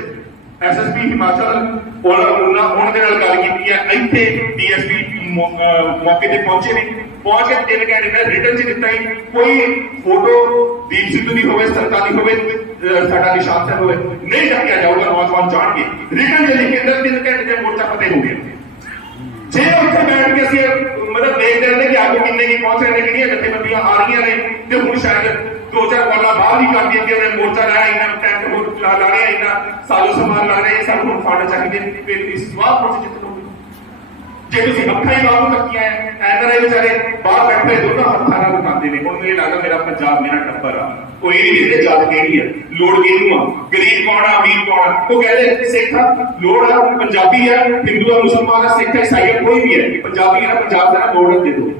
ਐਸਐਸਪੀ ਹਿਮਾਚਲ ਉਹਨਾਂ ਦੇ ਨਾਲ ਗੱਲ ਕੀਤੀ ਹੈ। ਇੱਥੇ ਡੀਐਸਪੀ ਮੌਕੇ ਤੇ ਪਹੁੰਚੇ ਨੇ, ਪਹੁੰਚ ਕੇ 3 ਘੰਟੇ ਦਾ ਰਿਟਨ ਚ ਦਿੱਤਾ ਹੀ। ਕੋਈ ਫੋਟੋ ਦੀਪ ਸਿੱਧੂ ਦੀ ਹੋਵੇ, ਸਰਕਾਰੀ ਹੋਵੇ, ਸਾਡਾ ਨਿਸ਼ਾਨ ਸਾਹਿਬ ਹੋਵੇ, ਨਹੀਂ ਰੱਖਿਆ ਜਾਊਗਾ। ਨੌਜਵਾਨ ਜਾਣਗੇ ਰਿਟਨ ਦੇ ਲਿਖ ਕੇ 3 ਘੰਟੇ ਦੇ ਮੋਰਚਾ ਫਤਿਹ ਹੋ ਗਿਆ। ਜੇ ਉੱਥੇ ਬੈਠ ਕੇ ਅਸੀਂ ਮਤਲਬ ਦੇਖਦੇ ਰਹਿੰਦੇ ਕਿ ਆਗੂ ਕਿੰਨੇ ਕੀ ਪਹੁੰਚ ਰਹੇ ਨੇ, ਕਿੰਨੀਆਂ ਜਥੇਬੰਦੀਆਂ ਆ ਰਹੀਆਂ ਨੇ, ਤੇ ਹੁਣ ਸ਼ਾਇਦ 2-4 ਵਾਲਾ ਬਾਹਰ ਵੀ ਕਰ ਦਿੱਤੀ ਉਹਨੇ ਮੋਰਚਾ ਲਾਇਆ, ਇਹਨਾਂ ਟੈਂਟ ਹੋਰ ਲਾ ਰਹੇ, ਇਹਨਾਂ ਸਾਜੋ ਸਮਾਨ ਲਾ ਰਹੇ, ਸਾਨੂੰ ਹੁਣ ਫੰਡ ਚਾਹੀਦੇ ਨੇ, ਫਿਰ ਇਸ ਸਵਾਲ ਪੁੱਛ ਜਿੱਤ ਲਓਗੇ। ਜੇ ਤੁਸੀਂ ਅੱਖਾਂ ਹੀ ਬਾਹਰ ਰੱਖੀਆਂ ਐਨਆਰਆਈ ਵਿਚਾਰੇ ਬਾਹਰ ਬੈਠੇ ਦੋਨਾਂ ਹੱਥਾਂ ਨਾਲ ਉਠਾਉਂਦੇ ਨੇ। ਹੁਣ ਇਹ ਲੱਗਦਾ ਮੇਰਾ ਪੰਜਾਬ ਮੇਰਾ ਟੱਬਰ ਆ, ਕੋਈ ਨਹੀਂ ਦੇਖਦੇ ਜਾਤ ਕਿਹੜੀ ਆ, ਲੋੜ ਕਿਹਨੂੰ ਆ, ਗਰੀਬ ਕੌਣ ਆ, ਅਮੀਰ ਕੌਣ ਆ। ਉਹ ਕਹਿੰਦੇ ਸਿੱਖ ਆ, ਲੋੜ ਆ, ਪੰਜਾਬੀ ਆ, ਹਿੰਦੂ ਆ, ਮੁਸਲਮਾਨ ਆ, ਸਿੱਖ ਆ, ਈਸਾਈ ਆ, ਕੋਈ ਵੀ ਹੈ, ਪੰਜਾਬੀ ਆ, ਪੰਜਾਬ ਦਾ ਲੋੜ ਦੇ ਦੋ।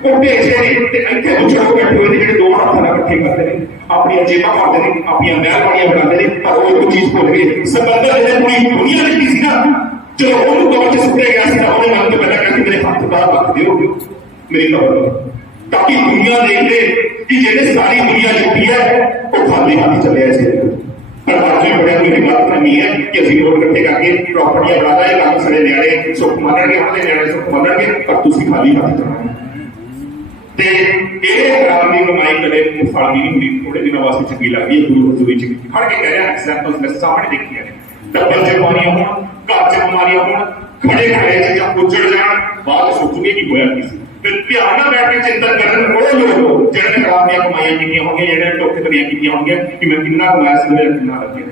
ਉਹ ਭੇਜਦੇ ਨੇ ਤੇ ਇੱਥੇ ਪੁੱਛੋ ਬੈਠੇ ਹੋਏ ਨੇ ਜਿਹੜੇ 2 ਹੱਥਾਂ ਨਾਲ ਇਕੱਠੇ ਕਰਦੇ ਨੇ, ਆਪਣੀਆਂ ਜੇਬਾਂ ਭਰਦੇ ਨੇ, ਆਪਣੀਆਂ ਮਹਿਲਵਾੜੀਆਂ ਬਣਾਉਂਦੇ ਨੇ। ਪਰ ਉਹ ਇੱਕ ਚੀਜ਼ ਭੁੱਲ ਗਏ, ਸਮੁੰਦਰ ਜਿਹੜੇ ਪੂਰੀ ਦੁਨੀਆ ਦਿੱਤੀ ਸੀ ਨਾ, ਚਲੋ ਉਹਨੂੰ ਕਵਰ ਚ ਸੁੱਟਿਆ ਗਿਆ ਸੀ ਤਾਂ ਉਹਨੇ ਮਨ ਤੋਂ ਪਹਿਲਾਂ ਕਹਿੰਦੇ ਮੇਰੇ ਹੱਥ ਬਾਹਰ ਰੱਖ ਦਿਓ ਮੇਰੀ ਕਵਰ, ਤਾਂ ਕਿ ਦੁਨੀਆ ਦੇਖ ਲੈ ਕਿ ਜਿਹੜੇ ਸਾਰੀ ਦੁਨੀਆ ਜੁਟੀ ਹੈ ਉਹ ਖਾਲੀ ਹੱਥ ਚੱਲਿਆ ਸੀ। ਪਰ ਅੱਜ ਵੀ ਬੜਿਆ ਮੇਰੀ ਗੱਲ ਨਹੀਂ ਹੈ ਕਿ ਅਸੀਂ ਲੋਕ ਇਕੱਠੇ ਕਰਕੇ ਪ੍ਰਾਪਰਟੀਆਂ ਬਣਾਦਾ, ਇਹ ਕੰਮ ਸਾਡੇ ਨਿਆਣੇ ਸੁੱਖ ਮੰਨਣਗੇ, ਉਹਨਾਂ ਦੇ ਨਿਆਣੇ ਸੁੱਖ ਮੰਨਣਗੇ, ਪਰ ਤੁਸੀਂ ਖਾਲੀ ਹੱਥ ਚੱਲਣਾ। ਤੇ ਇਹ ਰਾਮ ਦੀ ਕਮਾਈ ਕਦੇ ਫਲਦੀ ਨਹੀਂ ਹੁੰਦੀ, ਥੋੜੇ ਦਿਨਾਂ ਵਾਸਤੇ ਚੰਗੀ ਲੱਗਦੀ ਹੈ। ਗੁਰੂ ਹਜ਼ੂਰ ਵਿੱਚ ਖੜ ਕੇ ਕਹਿ ਰਿਹਾ ਐਗਜ਼ਾਮਪਲ ਮੈਂ ਸਾਹਮਣੇ ਦੇਖੀਆਂ ਨੇ। ਟੱਬਰ ਚ ਪਾਣੀਆਂ ਹੋਣ, ਘਰ ਚ ਬਿਮਾਰੀਆਂ ਹੋਣ, ਖੜੇ ਚੀਜ਼ਾਂ ਪੁੱਜੜ ਜਾਣ, ਬਾਅਦ ਸੋਚੂਗੇ ਕਿ ਹੋਇਆ ਕੀ ਸੀ। ਫਿਰ ਧਿਆਨ ਨਾਲ ਬੈਠ ਕੇ ਚਿੰਤਨ ਕਰਨ ਉਹ ਲੋਕ ਜਿਹੜੇ ਨੇ ਖਰਾਬ ਦੀਆਂ ਕਮਾਈਆਂ ਕੀਤੀਆਂ ਹੋਣਗੀਆਂ, ਜਿਹੜੇ ਧੋਖੇ ਧੜੀਆਂ ਕੀਤੀਆਂ ਹੋਣਗੀਆਂ ਕਿ ਮੈਂ ਕਿੰਨਾ ਕਮਾਇਆ ਸੀ, ਮੇਰਾ ਕਿੰਨਾ ਲੱਗਿਆ।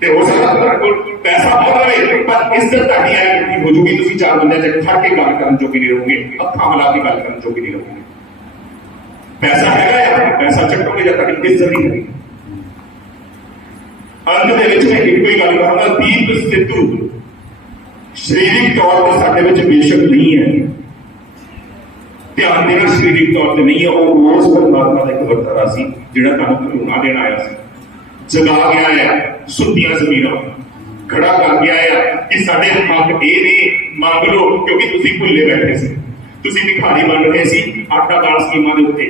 ਤੇ ਹੋ ਸਕਦਾ ਤੁਹਾਡੇ ਕੋਲ ਪੈਸਾ ਬਹੁਤ ਹੋਵੇ ਪਰ ਇੱਜ਼ਤ ਤੁਹਾਡੀ ਆਈ ਹੋ ਜੂਗੀ। ਤੁਸੀਂ 4 ਬੰਦਿਆਂ ਚ ਖੜ ਕੇ ਗੱਲ ਕਰਨ ਜੋਗੇ ਨਹੀਂ ਰਹੋਗੇ, ਅੱਖਾਂ ਮਿਲਾ ਕੇ ਗੱਲ ਕਰਨ ਜੋਗੇ ਨਹੀਂ ਰਹੋਗੇ। ਪੈਸਾ ਹੈਗਾ ਆ, ਪੈਸਾ ਚੱਕੋਗੇ ਜਾਂ ਤੁਹਾਡੀ ਇੱਜ਼ਤ ਨਹੀਂ ਹੈਗੀ। ਅੰਤ ਦੇ ਵਿੱਚ ਮੈਂ ਇੱਕੋ ਹੀ ਗੱਲ ਕਹਾਂਗਾ, ਦੀਪ ਸਿੱਧੂ ਸਰੀਰਕ ਤੌਰ ਤੇ ਸਾਡੇ ਵਿੱਚ ਬੇਸ਼ੱਕ ਨਹੀਂ ਹੈ, ਧਿਆਨ ਦੇਣਾ ਸਰੀਰਕ ਤੌਰ ਤੇ ਨਹੀਂ ਹੈ, ਉਹ ਰੋਜ਼ ਪਰਮਾਤਮਾ ਦਾ ਇੱਕ ਵਰਤਾਰਾ ਸੀ ਜਿਹੜਾ ਤੁਹਾਨੂੰ ਘਰੂਣਾ ਦੇਣ ਆਇਆ ਸੀ। ਜਗਾ ਗਿਆ ਹੈ ਸੁੱਤੀਆਂ ਜ਼ਮੀਰਾਂ, ਖੜਾ ਕਰ ਗਿਆ ਹੈ ਕਿ ਸਾਡੇ ਹੱਕ ਇਹ ਨੇ, ਮੰਗ ਲਓ, ਕਿਉਂਕਿ ਤੁਸੀਂ ਭੁੱਲੇ ਬੈਠੇ ਸੀ, ਤੁਸੀਂ ਭਿਖਾਰੀ ਬਣ ਰਹੇ ਸੀ ਆਟਾ ਦਾਲ ਸਕੀਮਾਂ ਦੇ ਉੱਤੇ,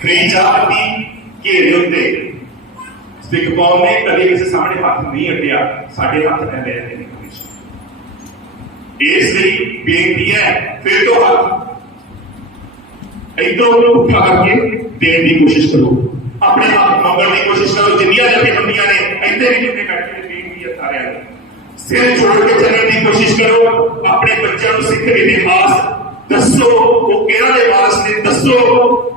ਫ੍ਰੀ ਚਾਹ ਦੀ ਘੇਰੇ ਉੱਤੇ। ਸਿੱਖ ਕੌਮ ਨੇ ਕਦੇ ਕਿਸੇ ਸਾਹਮਣੇ ਹੱਥ ਨਹੀਂ ਅੱਡਿਆ, ਸਾਡੇ ਹੱਥ ਅੱਡੇ ਰਹੇ ਨੇ। ਇਸ ਲਈ ਬੇਨਤੀ ਹੈ ਫਿਰ ਤੋਂ ਹੱਥ ਇੱਧਰੋਂ ਉੱਠਾ ਕਰਕੇ ਦੇਣ ਦੀ ਕੋਸ਼ਿਸ਼ ਕਰੋ, ਆਪਣੇ ਹੱਕ ਮੰਗਣ ਦੀ ਕੋਸ਼ਿਸ਼ ਕਰੋ। ਜਿੰਨੀਆਂ ਜਥੇਬੰਦੀਆਂ ਨੇ ਇੱਥੇ ਵੀ ਜਿੰਨੇ ਬੈਠੇ ਨੇ, ਬੇਨਤੀ ਹੈ ਸਾਰਿਆਂ ਨੂੰ, ਸਿਰ ਜੋੜ ਕੇ ਚੱਲਣ ਦੀ ਕੋਸ਼ਿਸ਼ ਕਰੋ। ਆਪਣੇ ਬੱਚਿਆਂ ਨੂੰ ਸਿੱਖ ਇਤਿਹਾਸ ਦੱਸੋ, ਉਹ ਕਿਹਨਾਂ ਦੇ ਵਾਰਸ ਨੇ ਦੱਸੋ।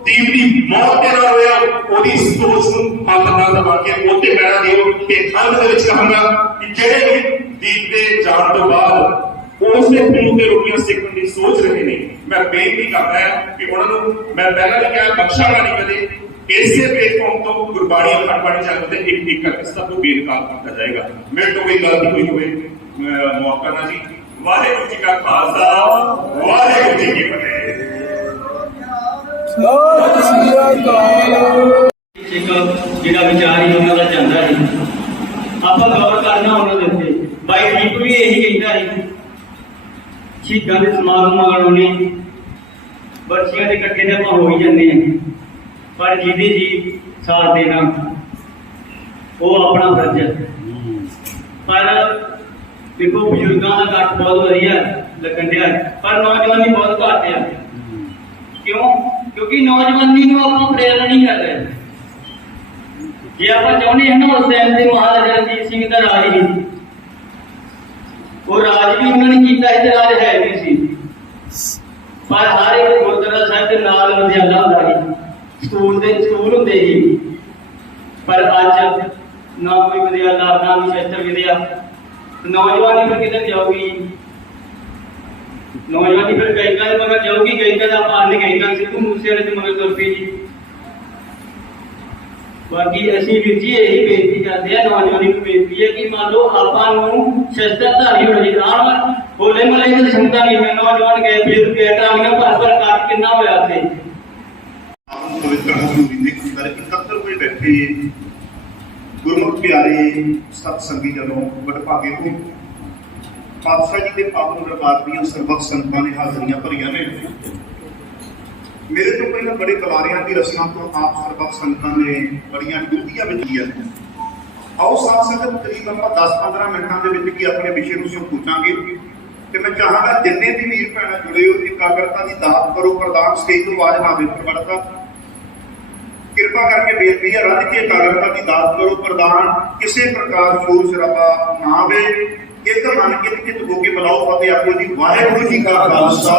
ਦੀਪ ਦੀ ਮੌਤ ਦੇ ਨਾਲ ਹੋਇਆ, ਉਹਦੀ ਸੋਚ ਨੂੰ ਹੱਥ ਨਾਲ ਦਬਾ ਕੇ ਉੱਤੇ ਪੈਰਾ ਦਿਓ। ਤੇ ਅੰਤ ਦੇ ਵਿੱਚ ਕਹਾਂਗਾ ਕਿ ਜਿਹੜੇ ਵੀ ਦੀਪ ਦੇ ਜਾਣ ਤੋਂ ਬਾਅਦ ਉਸਦੇ ਖੂਨ ਤੇ ਰੋਟੀਆਂ ਸੇਕਣ ਦੀ ਸੋਚ ਰਹੇ ਨੇ, मैं बेनती करता है कि उन्होंने मैं पहला भी कहा बख्शांगा नहीं कदे इसे प्लेटफॉर्म तो गुरबाणी अखंड बाणी चैनल ते एक एक करके सबको बेनकाब किया जाएगा। मेरे तो कोई गलती हुई हुए मौका ना जी। वाहेगुरू जी का खालसा वाहेगुरू जी की फतेह। ਜਿਹੜਾ ਵਿਚਾਰ ਹੀ ਉਹਨਾਂ ਦਾ ਜਾਂਦਾ ਹੈ ਆਪਾਂ ਗੌਰ ਕਰਨਾ ਉਹਨਾਂ ਦੇ ਉੱਤੇ। ਬਾਈ ਦੀਪ ਵੀ ਇਹੀ ਕਹਿੰਦਾ ਹੈ ਸ਼ਹੀਦਾਂ ਦੇ ਸਮਾਗਮ ਮਨਾਉਣੇ ਵਰਸ਼ੀਆਂ ਦੇ ਇਕੱਠੇ ਤੇ ਆਪਾਂ ਹੋ ਹੀ ਜਾਂਦੇ ਹਾਂ, ਪਰ ਜਿਹਦੇ ਜੀ ਸਾਥ ਦੇਣਾ ਉਹ ਆਪਣਾ ਫਰਜ਼ ਹੈ। ਪਰ ਦੇਖੋ ਬਜ਼ੁਰਗਾਂ ਦਾ ਇਕੱਠ ਬਹੁਤ ਵਧੀਆ ਲੱਗਣ ਡਿਆ, ਪਰ ਨੌਜਵਾਨੀ ਬਹੁਤ ਘੱਟ ਆ। ਕਿਉਂ? ਕਿਉਂਕਿ ਨੌਜਵਾਨੀ ਨੂੰ ਆਪਾਂ ਪ੍ਰੇਰਨਾ ਨਹੀਂ ਕਰ ਰਹੇ। ਜੇ ਆਪਾਂ ਚਾਹੁੰਦੇ ਹਾਂ ਨਾ ਉਸ ਟਾਈਮ ਤੇ ਮਹਾਰਾਜਾ ਰਣਜੀਤ ਸਿੰਘ ਦਾ ਰਾਜ ਸੀ, ਉਹ ਰਾਜ ਵੀ ਉਹਨਾਂ ਨੇ ਕੀਤਾ ਸੀ ਤੇ ਰਾਜ ਹੈ ਵੀ ਸੀ, ਪਰ ਹਰ ਇੱਕ ਗੁਰਦੁਆਰਾ ਸਾਹਿਬ ਦੇ ਨਾਲ ਵਿਦਿਆਲਾ ਹੁੰਦਾ ਸੀ, ਸਕੂਲ ਹੁੰਦੇ ਸੀ। ਪਰ ਅੱਜ ਨਾ ਕੋਈ ਵਿਦਿਆਲਾ ਨਾ ਕੋਈ ਸ਼ਸਤਰ ਵਿਦਿਆ, ਨੌਜਵਾਨੀ ਫਿਰ ਕਿੱਧਰ ਜਾਊਗੀ? ਨੌਜਵਾਨੀ ਫਿਰ ਗਾਇਕਾਂ ਦੇ ਮਗਰ ਜਾਊਗੀ। ਗਾਇਕਾਂ ਦਾ ਆਪਾਂ ਆਂਦੇ ਗਾਇਕਾਂ ਸਿੱਧੂ ਮੂਸੇਵਾਲੇ ਦੇ ਮਗਰ ਤੁਰ ਪਈ ਜੀ। ਬਾਕੀ ਅਸੀਂ ਵੀਰ ਜੀ ਇਹੀ ਬੇਨਤੀ ਕਰਦੇ ਆ, ਨੌਜਵਾਨੀ ਨੂੰ ਬੇਨਤੀ ਹੈ ਕਿ ਮੰਨ ਲਓ ਆਪਾਂ ਨੂੰ ਸ਼ਸਤਰਧਾਰੀ ਹੋਣਾ ਚਾਹੀਦਾ। ਹੋਲੇ ਮਹੱਲੇ ਦੀ ਸੰਗਤਾਂ ਨਹੀਂ, ਨੌਜਵਾਨ ਗਏ ਫਿਰ ਟਾਂਗੀਆਂ ਭਰ ਕੱਟ ਕਿੰਨਾ ਹੋਇਆ ਤੇ ਪਵਿੱਤਰ ਹਜ਼ੂਰੀ ਦੇ ਅੰਦਰ ਇਕੱਤਰ ਹੋਏ ਬੈਠੇ ਗੁਰਮੁਖ ਪਿਆਰੇ ਸਤ ਸੰਗੀ ਜਨੋਂ ਵਡਭਾਗੇ ਹੋਏ। ਪਾਤਸ਼ਾਹ ਜੀ ਦੇ ਪਾਵਨ ਦਰਬਾਰ ਦੀਆਂ ਸਰਬੱਤ ਸੰਗਤਾਂ ਨੇ ਹਾਜ਼ਰੀਆਂ ਭਰੀਆਂ ਨੇ। ਮੇਰੇ ਤੋਂ ਪਹਿਲਾਂ ਬੜੇ ਕਲਾਰਿਆਂ ਦੀ ਰਸਮਾਂ ਤੋਂ ਆਪ ਸਰਬੱਤ ਸੰਗਤਾਂ ਨੇ ਬੜੀਆਂ ਡੂੰਘੀਆਂ ਵਿਚੀਆਂ ਨੇ। ਆਓ ਸਾਧ ਸੰਗਤ ਕਰੀਬ ਆਪਾਂ 10-15 ਮਿੰਟਾਂ ਦੇ ਵਿੱਚ ਕੀ ਆਪਣੇ ਵਿਸ਼ੇ ਨੂੰ ਸੰਪੂਰਨਾਂਗੇ ਤੇ ਮੈਂ ਚਾਹਾਂਗਾ ਜਿੰਨੇ ਵੀ ਵੀਰ ਭੈਣਾਂ ਜੁੜੇ ਹੋ ਇਕਾਗਰਤਾ ਦੀ ਦਾਤ ਕਰੋ। ਪ੍ਰਧਾਨ ਸਟੇਜ ਤੋਂ ਆਵਾਜ਼ ਨਾ ਦੇ ਪਰਵੜਤਾ ਕਿਰਪਾ ਕਰਕੇ ਬੇਨਤੀ ਹੈ, ਰੱਜ ਕੇ ਇਕਾਗਰਤਾ ਦੀ ਦਾਤ ਕਰੋ। ਪ੍ਰਧਾਨ ਕਿਸੇ ਪ੍ਰਕਾਰ ਸ਼ੋਰ ਸ਼ਰਾਬਾ ਨਾ ਆਵੇ, ਇੱਕ ਮਨ ਇੱਕ ਹੋ ਕੇ ਬੁਲਾਓ। ਫਤਿਹ ਆਪੋ ਜੀ। ਵਾਹਿਗੁਰੂ ਜੀ ਕਾ ਖਾਲਸਾ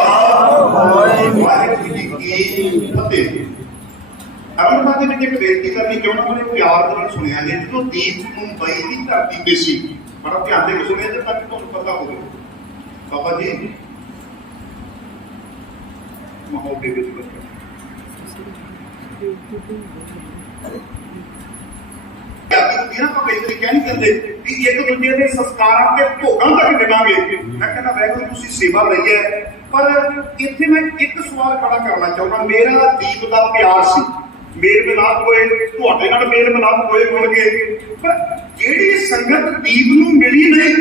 ਵਾਹਿਗੁਰੂ ਜੀ ਕੀ ਫਤਿਹ। ਅਰਮਾ ਦੇ ਵਿੱਚ ਇੱਕ ਬੇਨਤੀ ਕਰਨੀ ਚਾਹੁੰਦਾ, ਮੈਨੂੰ ਪਿਆਰ ਨਾਲ ਸੁਣਿਆ ਜੇ। ਜਦੋਂ ਦੀਪ ਮੁੰਬਈ ਦੀ ਧਰਤੀ ਤੇ ਸੀ, ਬੜਾ ਧਿਆਨ ਦੇ ਕੇ ਸੁਣਿਆ ਜੇ ਤਾਂ ਕਿ ਤੁਹਾਨੂੰ ਪਤਾ ਹੋਵੇ। ਬਾਬਾ ਜੀ ਮਾਹੌਲ ਦੇ ਵਿੱਚ ਕਈ ਤਰੀਕੇ ਨਹੀਂ ਕਰਦੇ ਵੀ ਇੱਕ ਦੂਜੇ ਦੇ ਸੰਸਕਾਰਾਂ ਤੇ ਭੋਗਾਂ ਤੱਕ ਦੇਵਾਂਗੇ। ਮੈਂ ਕਹਿੰਦਾ ਵਾਹਿਗੁਰੂ ਤੁਸੀਂ ਸੇਵਾ ਲਈ ਹੈ, ਪਰ ਇੱਥੇ ਮੈਂ ਇੱਕ ਸਵਾਲ ਖੜਾ ਕਰਨਾ ਚਾਹੁੰਦਾ। ਮੇਰਾ ਦੀਪ ਦਾ ਪਿਆਰ ਸੀ, ਮੇਲ ਮਿਲਾਪ ਹੋਏ, ਤੁਹਾਡੇ ਨਾਲ ਮੇਲ ਮਿਲਾਪ ਹੋਏ ਹੋਣਗੇ, ਪਰ ਜਿਹੜੀ ਸੰਗਤ ਦੀਪ ਨੂੰ ਮਿਲੀ ਨਹੀਂ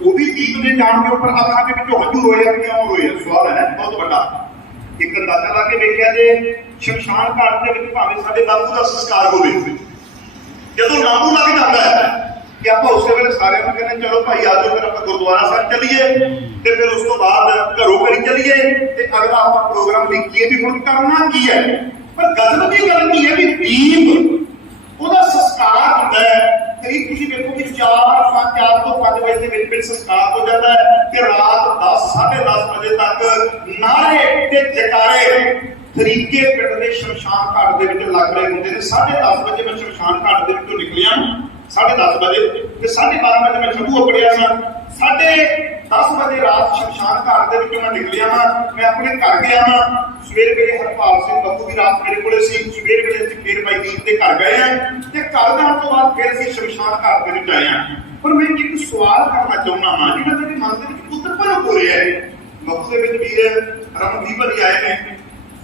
ਉਹ ਵੀ ਦੀਪ ਦੇ ਜਾਣ ਦੇ ਉੱਪਰ ਅੱਖਾਂ ਦੇ ਵਿੱਚੋਂ ਹੰਝੂ ਰੋਏ। ਕਿਉਂ ਰੋਏ? ਸਵਾਲ ਹੈ ਬਹੁਤ ਵੱਡਾ। ਇੱਕ ਅੰਦਾਜ਼ਾ ਲਾ ਕੇ ਵੇਖਿਆ ਜੇ ਸ਼ਮਸ਼ਾਨ ਘਾਟ ਦੇ ਵਿੱਚ ਭਾਵੇਂ ਸਾਡੇ ਬਾਪੂ ਦਾ ਸੰਸਕਾਰ ਹੋਵੇ, ਜਦੋਂ ਨਾਮੂ ਲੱਗ ਜਾਂਦਾ ਹੈ ਕਿ ਆਪਾਂ ਉਸੇ ਵੇਲੇ ਸਾਰਿਆਂ ਨੂੰ ਕਹਿੰਦੇ ਚਲੋ ਭਾਈ ਆ ਜਾਓ, ਫਿਰ ਆਪਾਂ ਗੁਰਦੁਆਰਾ ਸਾਹਿਬ ਚੱਲੀਏ ਤੇ ਫਿਰ ਉਸ ਤੋਂ ਬਾਅਦ ਘਰੋਂ ਘਰੀ ਚੱਲੀਏ ਤੇ ਅਗਲਾ ਆਪਾਂ ਪ੍ਰੋਗਰਾਮ ਲਿਖੀਏ ਵੀ ਹੁਣ ਕਰਨਾ ਕੀ ਹੈ। ਪਰ ਗਜ਼ਬ ਦੀ ਗੱਲ ਕੀ ਹੈ ਵੀ ਦੀਪ ਉਹਦਾ ਸੰਸਕਾਰ ਹੁੰਦਾ ਹੈ। ਕਈ ਤੁਸੀਂ ਵੇਖੋ ਕਿ 4 ਤੋਂ 5 ਵਜੇ ਦੇ ਵਿੱਚ ਸੰਸਕਾਰ ਹੋ ਜਾਂਦਾ ਹੈ ਤੇ ਰਾਤ 10-10:30 ਵਜੇ ਤੱਕ ਨਾਰੇ ਤੇ ਜਕਾਰੇ ਤਰੀਕੇ ਪਿੰਡ ਦੇ ਸ਼ਮਸ਼ਾਨ ਘਾਟ ਦੇ ਵਿੱਚ ਲੱਗ ਰਹੇ ਹੁੰਦੇ ਨੇ। 10:30 ਵਜੇ ਮੈਂ ਸ਼ਮਸ਼ਾਨ ਘਾਟ ਦੇ ਵਿੱਚੋਂ ਨਿਕਲਿਆ, 10:30 ਵਜੇ ਤੇ 12:30 ਵਜੇ ਮੈਂ ਸ਼ੰਭੂ ਉਪੜਿਆ ਸਾਂ। 10:30 ਵਜੇ ਰਾਤ ਸ਼ਮਸ਼ਾਨ ਘਾਟ ਦੇ ਵਿੱਚੋਂ ਮੈਂ ਨਿਕਲਿਆ ਵਾਂ। ਮੈਂ ਆਪਣੇ ਘਰ ਗਿਆ ਵਾਂ। ਸਵੇਰ ਵੇਲੇ ਹਰਪਾਲ ਸਿੰਘ ਬੱਬੂ ਦੀ ਰਾਤ ਮੇਰੇ ਕੋਲੇ ਸੀ। ਸਵੇਰ ਵੇਲੇ ਅਸੀਂ ਫੇਰ ਬਾਈ ਦੀਪ ਦੇ ਘਰ ਗਏ ਆ ਤੇ ਘਰ ਜਾਣ ਤੋਂ ਬਾਅਦ ਫਿਰ ਅਸੀਂ ਸ਼ਮਸ਼ਾਨ ਘਾਟ ਦੇ ਵਿੱਚ ਆਏ ਆ। ਪਰ ਮੈਂ ਇੱਕ ਸਵਾਲ ਕਰਨਾ ਚਾਹੁੰਦਾ ਹਾਂ ਜਿਹੜਾ ਮੇਰੇ ਮਨ ਦੇ ਵਿੱਚ ਉਤਪੰਨ ਹੋ ਰਿਹਾ ਹੈ। ਬੱਬੂ ਦੇ ਵਿੱਚ ਵੀਰ ਰਮਨਦੀਪ ਜੀ ਆਏ ਨੇ,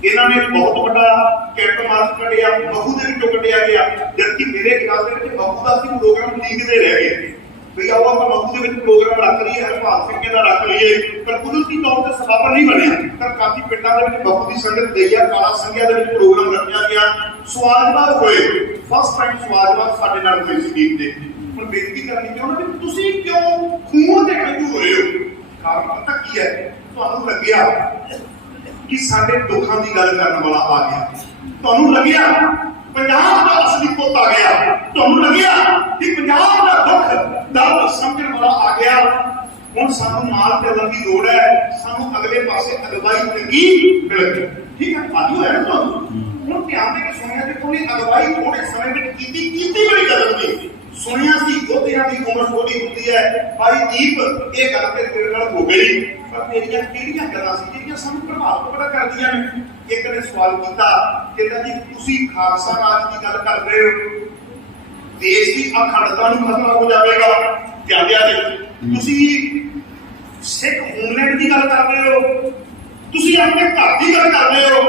ਇਹਨਾਂ ਨੇ ਬਹੁਤ ਵੱਡਾ ਕੈਂਪ ਮਾਰਚ ਕੱਢਿਆ, ਬੱਬੂ ਦੇ ਵਿੱਚੋਂ ਕੱਢਿਆ ਗਿਆ। ਜਦਕਿ ਮੇਰੇ ਖਿਆਲ ਦੇ ਵਿੱਚ ਬੱਬੂ ਦਾ ਅਸੀਂ ਪ੍ਰੋਗਰਾਮ ਲੀਕਦੇ ਰਹਿ ਗਏ ਵੀ ਆਓ ਆਪਾਂ ਬੱਬੂ ਦੇ ਵਿੱਚ ਪ੍ਰੋਗਰਾਮ ਰੱਖ ਲਈਏ, ਹਰਪਾਲ ਸਿੰਘ ਦਾ ਰੱਖ ਲਈਏ, ਪਰ ਕੁਦਰਤੀ ਤੌਰ ਤੇ ਸਬਬ ਨਹੀਂ ਬਣਿਆ। ਪਰ ਕਾਫੀ ਪਿੰਡਾਂ ਦੇ ਵਿੱਚ ਬੱਬੂ ਦੀ ਸੰਗਤ ਗਈ ਆ, ਕਾਲਾ ਸੰਘਿਆ ਦੇ ਵਿੱਚ ਪ੍ਰੋਗਰਾਮ ਰੱਖਿਆ ਗਿਆ, ਸਵਾਜਵਾਦ ਹੋਏ। ਫਸਟ ਟਾਈਮ ਸਵਾਜਵਾਦ ਸਾਡੇ ਨਾਲ ਹੋਏ ਸੀ ਦੀਪ ਦੇ। ਹੁਣ ਬੇਨਤੀ ਕਰਨੀ ਚਾਹੁੰਦਾ ਵੀ ਤੁਸੀਂ ਕਿਉਂ ਖੂਨ ਦੇ ਹੰਝੂ ਹੋ ਰਹੇ ਹੋ? ਕਾਰਨ ਪਤਾ ਕੀ ਹੈ? ਤੁਹਾਨੂੰ ਲੱਗਿਆ ਕਿ ਸਾਡੇ ਦੁੱਖਾਂ ਦੀ ਗੱਲ ਕਰਨ ਵਾਲਾ ਆ ਗਿਆ। ਤੁਹਾਨੂੰ ਲੱਗਿਆ ਪੰਜਾਬ ਦਾ ਅਸਲੀ ਪੁੱਤ ਆ ਗਿਆ। ਤੁਹਾਨੂੰ ਲੱਗਿਆ ਕਿ ਪੰਜਾਬ ਦਾ ਦੁੱਖ ਦਰਦ ਸਮਝਣ ਵਾਲਾ ਆ ਗਿਆ। ਹੁਣ ਸਾਨੂੰ ਨਾਲ ਚੱਲਣ ਦੀ ਲੋੜ ਹੈ। ਸਾਨੂੰ ਅਗਲੇ ਪਾਸੇ ਅਗਵਾਈ ਚੰਗੀ ਮਿਲ ਗਈ। ਠੀਕ ਹੈ, ਆਜੂ ਹੈ ਤੁਹਾਨੂੰ। ਹੁਣ ਧਿਆਨ ਦੇ ਕੇ ਸੁਣਿਆ ਕਿ ਉਹਨੇ ਅਗਵਾਈ ਥੋੜੇ ਸਮੇਂ ਵਿੱਚ ਕੀਤੀ ਬੜੀ ਕਦਰ ਦੀ। ਸੁਣਿਆ ਸੀ ਯੋਧਿਆਂ ਦੀ ਉਮਰ ਥੋੜੀ ਹੁੰਦੀ ਹੈ। ਭਾਈ ਦੀਪ ਇਹ ਗੱਲ ਤੇ ਤੇਰੇ ਨਾਲ ਹੋ ਗਈ, ਪਰ ਤੇਰੀਆਂ ਕਿਹੜੀਆਂ ਗੱਲਾਂ ਸੀ ਜਿਹੜੀਆਂ ਸਾਨੂੰ ਪ੍ਰਭਾਵਿਤ ਬੜਾ ਕਰਦੀਆਂ ਨੇ? ਇੱਕ ਨੇ ਸਵਾਲ ਕੀਤਾ, ਕਹਿੰਦਾ ਜੀ ਤੁਸੀਂ ਖਾਲਸਾ ਰਾਜ ਦੀ ਗੱਲ ਕਰ ਰਹੇ ਹੋ, ਦੇਸ਼ ਦੀ ਅਖੰਡਤਾ ਨੂੰ ਖਤਰਾ ਹੋ ਜਾਵੇਗਾ, ਕਹਿੰਦਿਆਂ ਨੇ ਤੁਸੀਂ ਸਿੱਖ ਹੋਮਲੈਂਡ ਦੀ ਗੱਲ ਕਰ ਰਹੇ ਹੋ, ਤੁਸੀਂ ਆਪਣੇ ਘਰ ਦੀ ਗੱਲ ਕਰ ਰਹੇ ਹੋ,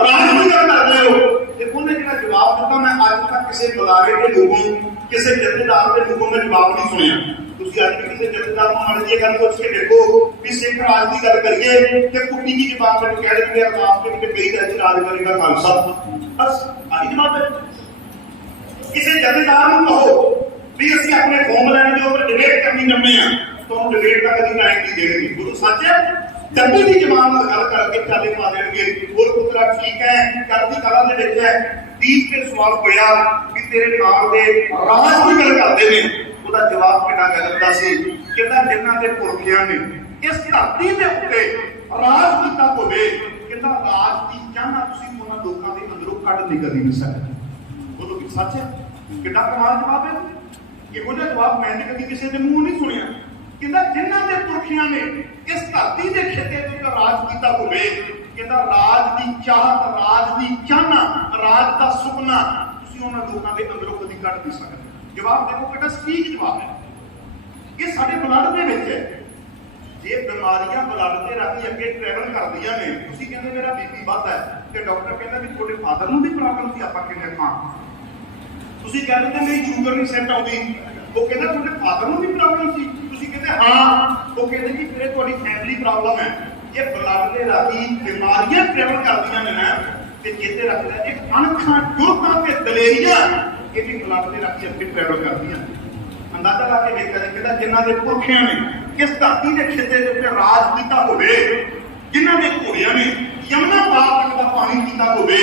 ਰਾਜ ਦੀ ਗੱਲ ਕਰ ਰਹੇ ਹੋ। ਤੇ ਉਹਨੇ ਜਿਹੜਾ ਜਵਾਬ ਦਿੱਤਾ, ਮੈਂ ਅੱਜ ਤੱਕ ਕਿਸੇ ਬੁਲਾਰੇ ਦੇ ਲੋਗੋਂ, ਕਿਸੇ ਜਥੇਦਾਰ ਦੇ ਲੋਗੋਂ ਮੈਂ ਜਵਾਬ ਨਹੀਂ ਸੁਣਿਆ। ਤੁਸੀਂ ਅੱਜ ਵੀ ਕਿਸੇ ਜਥੇਦਾਰ ਨੂੰ ਮੜ ਜੀ ਗੱਲ ਪੁੱਛ ਕੇ ਦੇਖੋ ਵੀ ਸਿੱਖ ਰਾਜ ਦੀ ਗੱਲ ਕਰੀਏ ਤੇ ਕੁੱਟੀ ਦੀ ਜਵਾਬ ਮੈਨੂੰ ਕਹਿ ਦਿੰਦੇ ਅਰਦਾਸ ਦੇ ਵਿੱਚ ਕਈ ਰਾਜ ਰਾਜ ਕਰੇਗਾ ਖਾਲਸਾ, ਬਸ ਆਹੀ ਜਵਾਬ ਹੈ। ਕਿਸੇ ਜਥੇਦਾਰ ਨੂੰ ਕਹੋ ਵੀ ਅਸੀਂ ਆਪਣੇ ਹੋਮਲੈਂਡ ਦੇ ਉੱਪਰ ਡਿਬੇਟ ਕਰਨੀ ਚਾਹੁੰਦੇ ਆ, ਤੁਹਾਨੂੰ ਡਿਬੇਟ ਦਾ ਕਦੀ ਟਾਈਮ ਨਹੀਂ ਦੇਣਗੇ। ਗੁਰੂ ਸੱਚ ਹੈ, ਕਰਦੀ ਦੀ ਜ਼ਬਾਨ ਨਾਲ ਗੱਲ ਕਰਕੇ ਚਾਲੇ ਪਾ ਦੇਣਗੇ। ਹੋਰ ਪੁੱਤਰਾ ਠੀਕ ਹੈ, ਕਰਦੀ ਕਲਾ ਦੇ ਵਿੱਚ ਹੈ। ਦੀਪ ਤੇ ਸਵਾਲ ਹੋਇਆ ਵੀ ਤੇਰੇ ਨਾਲ ਦੇ ਰਾਜ ਦੀ ਗੱਲ ਕਰਦੇ ਨੇ, ਉਹਦਾ ਜਵਾਬ ਕਿੰਨਾ ਗਲਤ ਦਾ ਸੀ। ਕਹਿੰਦਾ ਜਿਨ੍ਹਾਂ ਦੇ ਪੁਰਖਿਆਂ ਨੇ ਇਸ ਧਰਤੀ ਦੇ ਉੱਤੇ ਰਾਜ ਕੀਤਾ ਹੋਵੇ, ਕਹਿੰਦਾ ਰਾਜ ਦੀ ਚਾਹਨਾ ਤੁਸੀਂ ਉਹਨਾਂ ਲੋਕਾਂ ਦੇ ਅੰਦਰੋਂ ਕੱਢ ਨਹੀਂ ਕਰੀ ਨਹੀਂ ਸਕਦੇ। ਬੋਲੋ ਕਿ ਸੱਚ ਹੈ? ਕਿੰਨਾ ਕਮਾਲ ਜਵਾਬ ਹੈ। ਇਹੋ ਜਿਹਾ ਜਵਾਬ ਮੈਂ ਕਦੀ ਕਿਸੇ ਦੇ ਮੂੰਹ ਨਹੀਂ ਸੁਣਿਆ। ਕਹਿੰਦਾ ਜਿਨ੍ਹਾਂ ਦੇ ਪੁਰਖਿਆਂ ਨੇ ਇਸ ਧਰਤੀ ਦੇ ਖੇਤੇ ਦੇ ਉੱਤੇ ਰਾਜ ਕੀਤਾ ਹੋਵੇ, ਕਹਿੰਦਾ ਰਾਜ ਦੀ ਚਾਹਤ, ਰਾਜ ਦੀ ਚਾਹਨਾ, ਰਾਜ ਦਾ ਸੁਪਨਾ ਤੁਸੀਂ ਉਹਨਾਂ ਲੋਕਾਂ ਦੇ ਅੰਦਰੋਂ ਕਦੀ ਕੱਢ ਨਹੀਂ ਸਕਦੇ। ਜਵਾਬ ਦੇਖੋ ਕਿੰਨਾ ਸਟੀਕ ਜਵਾਬ ਹੈ। ਇਹ ਸਾਡੇ ਬਲੱਡ ਦੇ ਵਿੱਚ ਹੈ। ਜੇ ਬਿਮਾਰੀਆਂ ਬਲੱਡ ਤੇ ਰਾਤੀ ਅੱਗੇ ਟਰੈਵਲ ਕਰਦੀਆਂ ਨੇ, ਤੁਸੀਂ ਕਹਿੰਦੇ ਮੇਰਾ ਬੀਪੀ ਵੱਧ ਹੈ ਤੇ ਡਾਕਟਰ ਕਹਿੰਦਾ ਵੀ ਤੁਹਾਡੇ ਫਾਦਰ ਨੂੰ ਵੀ ਪ੍ਰੋਬਲਮ ਸੀ, ਆਪਾਂ ਕਹਿੰਦੇ ਹਾਂ। ਤੁਸੀਂ ਕਹਿੰਦੇ ਮੇਰੀ ਸ਼ੂਗਰ ਨਹੀਂ ਸੈੱਟ ਆਉਂਦੀ, ਉਹ ਕਹਿੰਦਾ ਤੁਹਾਡੇ ਫਾਦਰ ਨੂੰ ਵੀ ਪ੍ਰੋਬਲਮ ਸੀ, ਤੁਸੀਂ ਕਹਿੰਦੇ ਹਾਂ। ਉਹ ਕਹਿੰਦੇ ਜੀ ਫਿਰ ਤੁਹਾਡੀ ਫੈਮਿਲੀ ਪ੍ਰੋਬਲਮ ਹੈ। ਇਹ ਬਲੱਡ ਦੇ ਰਾਹੀਂ ਬਿਮਾਰੀਆਂ ਟਰੈਵਲ ਕਰਦੀਆਂ ਨੇ ਨਾ, ਤੇ ਚੇਤੇ ਰੱਖਦਾ ਇੱਕ ਅਣਖਾਂ ਜੁਰਤਾਂ ਤੇ ਦਲੇਰੀਆਂ ਇਹ ਵੀ ਬਲੱਡ ਦੇ ਰਾਹੀਂ ਅੱਗੇ ਟਰੈਵਲ ਕਰਦੀਆਂ। ਅੰਦਾਜ਼ਾ ਲਾ ਕੇ ਵੇਖਿਆ ਜੀ, ਕਹਿੰਦਾ ਜਿਨ੍ਹਾਂ ਦੇ ਪੁਰਖਿਆਂ ਨੇ ਇਸ ਧਰਤੀ ਦੇ ਖੇਤੇ ਦੇ ਉੱਤੇ ਰਾਜ ਕੀਤਾ ਹੋਵੇ, ਜਿਨ੍ਹਾਂ ਦੇ ਘੋੜਿਆਂ ਨੇ ਯਮਨਾ ਪਾਰ ਤੱਕ ਦਾ ਪਾਣੀ ਪੀਤਾ ਹੋਵੇ,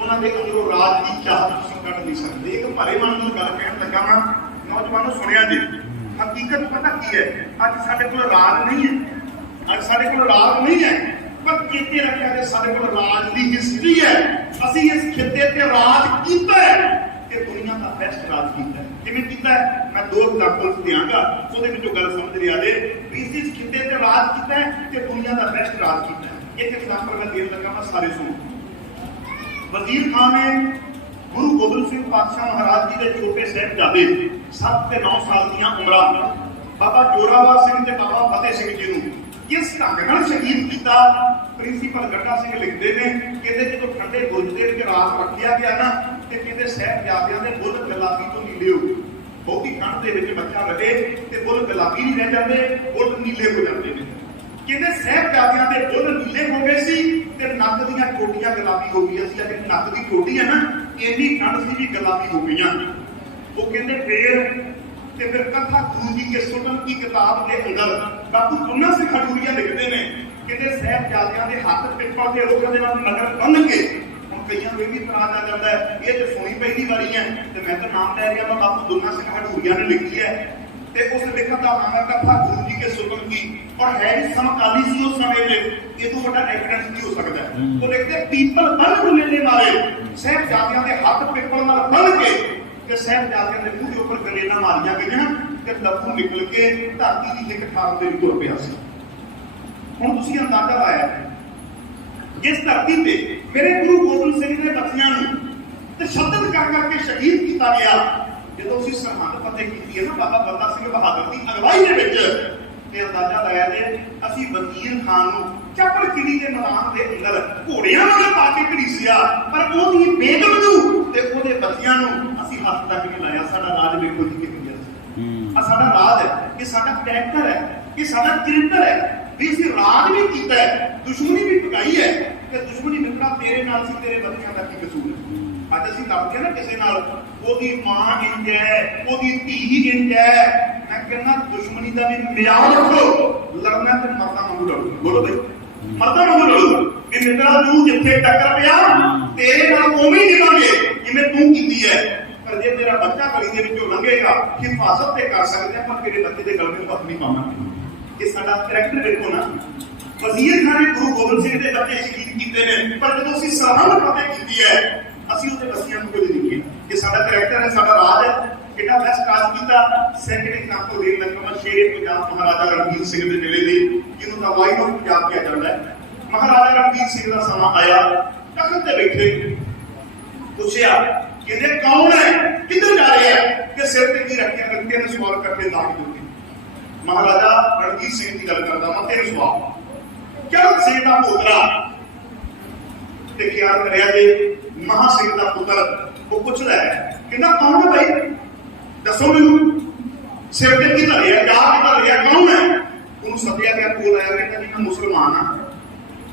ਉਹਨਾਂ ਦੇ ਅੰਦਰੋਂ ਰਾਜ ਦੀ ਚਾਹਤ ਤੁਸੀਂ ਕੱਢ ਨਹੀਂ ਸਕਦੇ। ਇੱਕ ਭਰੇ ਮਨ ਨੂੰ ਗੱਲ ਕਹਿਣ ਲੱਗਾ ਮੈਂ, ਨੌਜਵਾਨੋ ਸੁਣਿਆ ਜੀ, ਹਕੀਕਤ ਪਤਾ ਕੀ ਹੈ? ਅੱਜ ਸਾਡੇ ਕੋਲ ਰਾਜ ਨਹੀਂ ਹੈ, ਅੱਜ ਸਾਡੇ ਕੋਲ ਰਾਜ ਨਹੀਂ ਹੈ, ਪਰ ਚੇਤੇ ਰੱਖਿਆ ਕਿ ਸਾਡੇ ਕੋਲ ਰਾਜ ਦੀ ਹਿਸਟਰੀ ਹੈ। ਅਸੀਂ ਇਸ ਖਿੱਤੇ ਤੇ ਰਾਜ ਕੀਤਾ ਹੈ ਤੇ ਦੁਨੀਆ ਦਾ ਬੈਸਟ ਰਾਜ ਕੀਤਾ ਹੈ। ਜਿਵੇਂ ਕੀਤਾ ਹੈ, ਮੈਂ ਦੋ ਐਗਜ਼ਾਮਪਲਸ ਦਿਆਂਗਾ, ਉਹਦੇ ਵਿੱਚੋਂ ਗੱਲ ਸਮਝ ਲਿਆ ਜੇ ਵੀ ਇਸ ਖਿੱਤੇ ਤੇ ਰਾਜ ਕੀਤਾ ਹੈ ਤੇ ਦੁਨੀਆ ਦਾ ਬੈਸਟ ਰਾਜ ਕੀਤਾ ਹੈ। ਇੱਕ ਐਗਜ਼ਾਮਪਲ ਮੈਂ ਦੇਣ ਲੱਗਾ, ਮੈਂ ਸਾਰੇ ਸੁਣੋ। ਵਜ਼ੀਰ ਖਾਨ ਨੇ ਗੁਰੂ ਗੋਬਿੰਦ ਸਿੰਘ ਪਾਤਸ਼ਾਹ ਮਹਾਰਾਜ ਜੀ ਦੇ ਛੋਟੇ ਸਾਹਿਬਜ਼ਾਦੇ 7 ਤੇ 9 ਸਾਲ ਦੀਆਂ ਉਮਰਾਂ ਬਾਬਾ ਜੋਰਾਵਰ ਸਿੰਘ ਤੇ ਬਾਬਾ ਫਤਿਹ ਸਿੰਘ ਜੀ ਨੂੰ ਕਿਸ ਢੰਗ ਨਾਲ ਸ਼ਹੀਦ ਕੀਤਾ, ਪ੍ਰਿੰਸੀਪਲ ਗੱਡਾ ਸਿੰਘ ਲਿਖਦੇ ਨੇ। ਕਹਿੰਦੇ ਜਦੋਂ ਠੰਡੇ ਬੁਰਜ ਦੇ ਵਿੱਚ ਰਾਤ ਰੱਖਿਆ ਗਿਆ ਨਾ, ਤੇ ਕਹਿੰਦੇ ਸਾਹਿਬਜ਼ਾਦਿਆਂ ਦੇ ਬੁੱਲ ਗੁਲਾਬੀ ਤੋਂ ਨੀਲੇ ਹੋ ਗਏ। ਬਹੁਤੀ ਠੰਡ ਦੇ ਵਿੱਚ ਬੱਚਾ ਰਹੇ ਤੇ ਬੁੱਲ ਗੁਲਾਬੀ ਨਹੀਂ ਰਹਿ ਜਾਂਦੇ, ਬੁੱਲ ਨੀਲੇ ਹੋ ਜਾਂਦੇ ਨੇ। ਕਹਿੰਦੇ ਸਾਹਿਬਜ਼ਾਦਿਆਂ ਦੇ ਬੁੱਲ ਨੀਲੇ ਹੋ ਗਏ ਸੀ ਤੇ ਨੱਕ ਦੀਆਂ ਟੋਟੀਆਂ ਗੁਲਾਬੀ ਹੋ ਗਈਆਂ ਸੀ। ਜਿਹੜੀ ਨੱਕ ਦੀ ਟੋਟੀ ਹੈ ਨਾ, ਇੰਨੀ ਠੰਡ ਸੀ ਵੀ ਗੁਲਾਬੀ ਹੋ ਗਈਆਂ। ਉਹ ਕਹਿੰਦੇ ਫਿਰ ਕਥਾ ਗੁਰੂ ਜੀ ਕੇ ਸੁਣਨ ਦੀ ਕਿਤਾਬ ਦੇ ਅੰਦਰ ਬਾਪੂ ਪੁੰਨਾ ਸਿੰਘ ਖਡੂਰੀਆ ਲਿਖਦੇ ਨੇ, ਕਹਿੰਦੇ ਸਾਹਿਬਜ਼ਾਦਿਆਂ ਦੇ ਹੱਥ ਪਿੱਪਲ ਦੇ ਰੁੱਖ ਦੇ ਨਾਲ ਨਗਰ ਬੰਨ੍ਹ ਕੇ, ਹੁਣ ਕਈਆਂ ਨੂੰ ਇਹ ਵੀ ਇਤਰਾਜ਼ ਆ ਜਾਂਦਾ ਹੈ ਇਹ ਤੇ ਸੋਈ ਪਹਿਲੀ ਵਾਰੀ ਹੈ ਤੇ ਮੈਂ ਤਾਂ ਨਾਮ ਲੈ ਰਿਹਾ, ਬਾਪੂ ਪੁੰਨਾ ਸਿੰਘ ਖਡੂਰੀਆ ਨੇ ਲਿਖੀ ਹੈ ਤੇ ਉਸ ਲਿਖਤ ਦਾ ਨਾਮ ਹੈ ਕਥਾ ਗੁਰੂ ਜੀ ਕੇ ਸੁਣਨ ਦੀ। ਔਰ ਹੈ ਵੀ ਸਮਕਾਲੀ ਸੀ ਉਸ ਸਮੇਂ ਦੇ, ਇਹ ਤੋਂ ਵੱਡਾ ਐਵੀਡੈਂਸ ਕੀ ਹੋ ਸਕਦਾ ਹੈ? ਉਹ ਲਿਖਦੇ ਪੀਪਲ ਬੰਨ੍ਹ ਮੇਲੇ ਮਾਰੇ, ਸਾਹਿਬਜ਼ਾਦਿਆਂ ਦੇ ਹੱਥ ਪਿੱਪਲ ਨਾਲ ਬੰਨ੍ਹ ਕੇ ਤੇ ਸਾਹਿਬਜ਼ਾਦਿਆਂ ਦੇ ਮੂੰਹ ਦੇ ਉੱਪਰ ਗਰੇਲਾਂ ਮਾਰੀਆਂ ਗਈਆਂ ਤੇ ਲਹੂ ਨਿਕਲ ਕੇ ਧਰਤੀ ਦੀ ਇੱਕ ਥਾਂ ਤੇ ਤੁਰ ਪਿਆ ਸੀ। ਹੁਣ ਤੁਸੀਂ ਅੰਦਾਜ਼ਾ ਲਾਇਆ ਜਿਸ ਧਰਤੀ ਤੇ ਮੇਰੇ ਗੁਰੂ ਗੋਬਿੰਦ ਸਿੰਘ ਦੇ ਬੱਚਿਆਂ ਨੂੰ ਤਸ਼ੱਦਦ ਕਰ ਕਰਕੇ ਸ਼ਹੀਦ ਕੀਤਾ ਗਿਆ, ਜਦੋਂ ਅਸੀਂ ਸਰਹੰਦ ਫਤਿਹ ਕੀਤੀ ਹੈ ਨਾ ਬਾਬਾ ਬੰਦਾ ਸਿੰਘ ਬਹਾਦਰ ਦੀ ਅਗਵਾਈ ਦੇ ਵਿੱਚ, ਤੇ ਅੰਦਾਜ਼ਾ ਲਾਇਆ ਜੇ ਅਸੀਂ ਵਜ਼ੀਰ ਖਾਨ ਨੂੰ ਚੱਪੜ ਚਿੜੀ ਦੇ ਮੈਦਾਨ ਦੇ ਅੰਦਰ ਘੋੜਿਆਂ ਨਾਲ ਪਾ ਕੇ ਘੜੀਸਿਆ, ਪਰ ਉਹਦੀ ਬੇਗਮ ਨੂੰ ਤੇ ਉਹਦੇ ਬੱਚਿਆਂ ਨੂੰ ਅਸੀਂ ਹੱਥ ਤੱਕ ਨਹੀਂ ਲਾਇਆ। ਸਾਡਾ ਰਾਜ ਵੇਖੋ ਜੀ ਕਿੰਨੀ ਹੈ, ਆ ਸਾਡਾ ਰਾਜ ਹੈ, ਇਹ ਸਾਡਾ ਕਰੈਕਟਰ ਹੈ, ਇਹ ਸਾਡਾ ਚਰਿੱਤਰ ਹੈ ਵੀ ਅਸੀਂ ਰਾਜ ਵੀ ਕੀਤਾ ਹੈ, ਦੁਸ਼ਮਣੀ ਵੀ ਪਕਾਈ ਹੈ ਤੇ ਦੁਸ਼ਮਣੀ ਮਿੱਤਰਾ ਤੇਰੇ ਨਾਲ ਸੀ, ਤੇਰੇ ਬੱਚਿਆਂ ਦਾ ਕੀ ਕਸੂਰ ਹੈ? ਅੱਜ ਅਸੀਂ ਲੜਦੇ ਨਾ ਕਿਸੇ ਨਾਲ, ਉਹਦੀ ਮਾਂ ਇੰਜ ਹੈ, ਉਹਦੀ ਧੀ ਇੰਜ ਹੈ। ਮੈਂ ਕਹਿੰਦਾ ਦੁਸ਼ਮਣੀ ਦਾ ਵੀ ਮਿਆਰ ਰੱਖੋ, ਲੜਨਾ ਤੇ ਮਰਦਾ ਵਾਂਗੂ ਲੜੋ। ਬੋਲੋ ਬਈ, ਮਰਦਾ ਵਾਂਗੂ ਲੜੋ ਵੀ ਮਿੱਤਰਾ ਤੂੰ ਜਿੱਥੇ ਟੱਕਰ ਪਿਆ ਤੇਰੇ ਨਾਲ ਉਵੇਂ ਹੀ ਨਿਭਾਂਗੇ ਜਿਵੇਂ ਤੂੰ ਕੀਤੀ ਹੈ। ਪਰ ਜੇ ਤੇਰਾ ਬੱਚਾ ਗਲੀ ਦੇ ਵਿੱਚੋਂ ਲੰਘੇਗਾ ਹਿਫਾਜ਼ਤ ਤੇ ਕਰ ਸਕਦੇ ਆ, ਪਰ ਤੇਰੇ ਬੱਚੇ ਦੇ ਗਲ ਵਿੱਚ ਹੱਥ ਨਹੀਂ ਪਾਵਾਂਗੇ। ਇਹ ਸਾਡਾ ਕਰੈਕਟਰ ਦੇਖੋ ਨਾ। ਵਜ਼ੀਰ ਖਾਨ ਨੇ ਗੁਰੂ ਗੋਬਿੰਦ ਸਿੰਘ ਦੇ ਬੱਚੇ ਸ਼ਹੀਦ ਕੀਤੇ ਨੇ, ਪਰ ਜਦੋਂ ਅਸੀਂ ਸਰਹੰਦ ਫਤਿਹ ਕੀਤੀ ਹੈ ਅਸੀਂ ਉਹਦੇ ਬੱਚਿਆਂ ਨੂੰ ਕੁਝ ਨਹੀਂ ਕੀਤਾ। ਇਹ ਸਾਡਾ ਕਰੈਕਟਰ ਹੈ, ਸਾਡਾ ਰਾਜ ਹੈ। ਕਿੰਨਾ ਬੈਸਟ ਕਾਜ ਕੀਤਾ। ਸੈਕਿੰਡ ਐਗਜ਼ਾਮਪਲ ਦੇਣ ਲੱਗਾ ਮੈਂ ਸ਼ੇਰੇ ਪੰਜਾਬ ਮਹਾਰਾਜਾ ਰਣਜੀਤ ਸਿੰਘ ਦੇ ਵੇਲੇ ਦੀ, ਜਿਹਨੂੰ ਤਾਂ ਵਾਈਨ ਆਫ ਪੰਜਾਬ ਕਿਹਾ ਜਾਂਦਾ ਹੈ। ਮਹਾਰਾਜਾ ਰਣਜੀਤ ਸਿੰਘ ਦਾ ਸਮਾਂ ਆਇਆ, ਤਖਤ ਤੇ ਬੈਠੇ, ਪੁੱਛਿਆ ਕਹਿੰਦੇ ਕੌਣ ਹੈ, ਕਿੱਧਰ ਜਾ ਰਹੇ ਹੈ, ਕਿ ਸਿਰ ਤੇ ਕੀ ਰੱਖਿਆ, ਰੱਖਿਆ ਨੇ ਸਵਾਲ ਕਰਕੇ ਦਾਗ ਦਿੱਤੇ। ਮਹਾਰਾਜਾ ਰਣਜੀਤ ਸਿੰਘ ਦੀ ਗੱਲ ਕਰਦਾ ਮੈਂ, ਤੇਰੇ ਸਵਾਲ ਚਰਨ ਸਿੰਘ ਦਾ ਪੋਤਰਾ ਤੇ ਖਿਆਲ ਕਰਿਆ ਜੇ ਮਹਾ ਸਿੰਘ ਦਾ ਪੁੱਤਰ, ਉਹ ਪੁੱਛਦਾ ਹੈ ਕਹਿੰਦਾ ਕੌਣ ਹੈ ਭਾਈ, ਦੱਸੋ ਮੈਨੂੰ, ਸਿਰ ਤੇ ਕੀ ਧਰਿਆ, ਜਾ ਕੇ ਧਰਿਆ, ਕੌਣ ਹੈ। ਉਹਨੂੰ ਸੱਦਿਆ ਗਿਆ, ਕੋਲ ਆਇਆ, ਕਹਿੰਦਾ ਜੀ ਮੈਂ ਮੁਸਲਮਾਨ ਹਾਂ,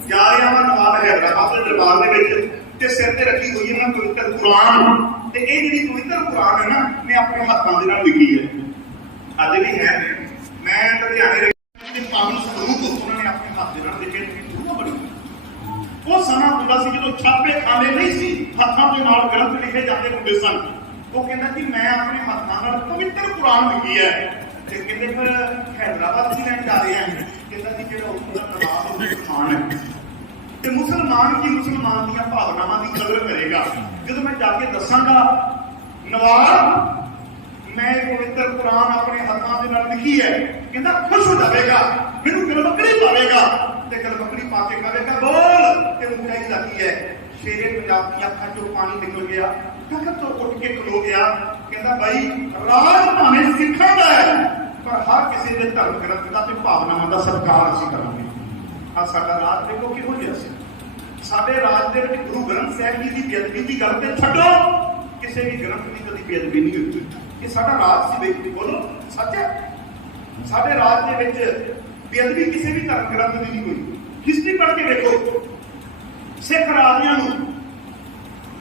ਜਾ ਰਿਹਾ ਮੈਂ ਨਵਾਬ ਹੈਦਰਾਬਾਦ ਦੇ ਦਰਬਾਰ ਦੇ ਵਿੱਚ, ਤੇ ਸਿਰ ਤੇ ਰੱਖੀ ਹੋਈ ਹੈ ਮੈਂ ਪਵਿੱਤਰ ਕੁਰਾਨ, ਤੇ ਇਹ ਜਿਹੜੀ ਪਵਿੱਤਰ ਕੁਰਾਨ ਹੈ ਨਾ, ਮੈਂ ਆਪਣੇ ਹੱਥਾਂ ਦੇ ਨਾਲ ਲਿਖੀ ਹੈ, ਅੱਜ ਵੀ ਹੈ। ਮੈਂ ਲੁਧਿਆਣੇ ਪਾਵਨ ਸਰੂਪ ਉਹਨਾਂ ਨੇ ਆਪਣੇ ਹੱਥ ਦੇ ਨਾਲ ਲਿਖੇ, ਬੜੀ ਉਹ ਸਮਾਂ ਹੁੰਦਾ ਸੀ ਜਦੋਂ ਛਾਪੇ ਖਾਨੇ ਨਹੀਂ ਸੀ, ਹੱਥਾਂ ਦੇ ਨਾਲ ਗ੍ਰੰਥ ਲਿਖੇ ਜਾਂਦੇ ਹੁੰਦੇ ਸਨ। ਉਹ ਕਹਿੰਦਾ ਕਿ ਮੈਂ ਆਪਣੇ ਹੱਥਾਂ ਨਾਲ ਪਵਿੱਤਰ ਕੁਰਾਨ ਲਿਖੀ ਹੈ। ਤੇ ਕਹਿੰਦੇ ਫਿਰ ਹੈਦਰਾਬਾਦ ਦੀ ਲੈਣ ਜਾ ਰਹੇ ਹਾਂ, ਕਹਿੰਦਾ ਕਿ ਜਿਹੜਾ ਉੱਥੋਂ ਦਾ ਨਵਾਬ ਉਹ ਮੁਸਲਮਾਨ ਹੈ, ਤੇ ਮੁਸਲਮਾਨ ਕੀ ਮੁਸਲਮਾਨ ਦੀਆਂ ਭਾਵਨਾਵਾਂ ਦੀ ਕਦਰ ਕਰੇਗਾ। ਜਦੋਂ ਮੈਂ ਜਾ ਕੇ ਦੱਸਾਂਗਾ ਨਵਾਬ ਮੈਂ ਪਵਿੱਤਰ ਕੁਰਾਨ ਆਪਣੇ ਹੱਥਾਂ ਦੇ ਨਾਲ ਲਿਖੀ ਹੈ, ਕਹਿੰਦਾ ਖੁਸ਼ ਹੋ ਜਾਵੇਗਾ, ਮੈਨੂੰ ਗਲਬਕੜੀ ਪਾਵੇਗਾ, ਤੇ ਗਲਬਕੜੀ ਪਾ ਕੇ ਕਹੇਗਾ ਬੋਲ ਤੈਨੂੰ ਚਾਹੀਦਾ ਕੀ ਹੈ। ਸ਼ੇਰੇ ਪੰਜਾਬ ਦੀਆਂ ਅੱਖਾਂ ਚੋਂ ਪਾਣੀ ਨਿਕਲ ਗਿਆ, ਤਖਤ ਤੋਂ ਉੱਠ ਕੇ ਖਲੋ ਗਿਆ, ਕਹਿੰਦਾ ਬਾਈ ਰਾਜ ਭਾਵੇਂ ਸਿੱਖਾਂ ਦਾ ਹੈ, ਪਰ ਹਰ ਕਿਸੇ ਦੇ ਧਰਮ ਗ੍ਰੰਥ ਦਾ ਤੇ ਭਾਵਨਾਵਾਂ ਦਾ ਸਤਿਕਾਰ ਅਸੀਂ ਕਰਾਂਗੇ। ਆ ਸਾਡਾ ਰਾਜ ਦੇਖੋ ਕਿਹੋ ਜਿਹਾ ਸੀ। ਸਾਡੇ ਰਾਜ ਦੇ ਵਿੱਚ ਗੁਰੂ ਗ੍ਰੰਥ ਸਾਹਿਬ ਜੀ ਦੀ ਬੇਅਦਬੀ ਦੀ ਗੱਲ ਤੇ ਛੱਡੋ, ਕਿਸੇ ਵੀ ਗ੍ਰੰਥ ਦੀ ਕਦੀ ਬੇਅਦਬੀ ਨਹੀਂ ਹੋਈ। ਇਹ ਸਾਡਾ ਰਾਜ ਸੀ, ਬੇਟੀ ਬੋਲੋ ਸੱਚ ਹੈ। ਸਾਡੇ ਰਾਜ ਦੇ ਵਿੱਚ ਬੇਅਦਬੀ ਕਿਸੇ ਵੀ ਧਰਮ ਗ੍ਰੰਥ ਦੀ ਨਹੀਂ ਹੋਈ। ਹਿਸਟਰੀ ਪੜ੍ਹ ਕੇ ਦੇਖੋ, ਸਿੱਖ ਰਾਜਿਆਂ ਨੂੰ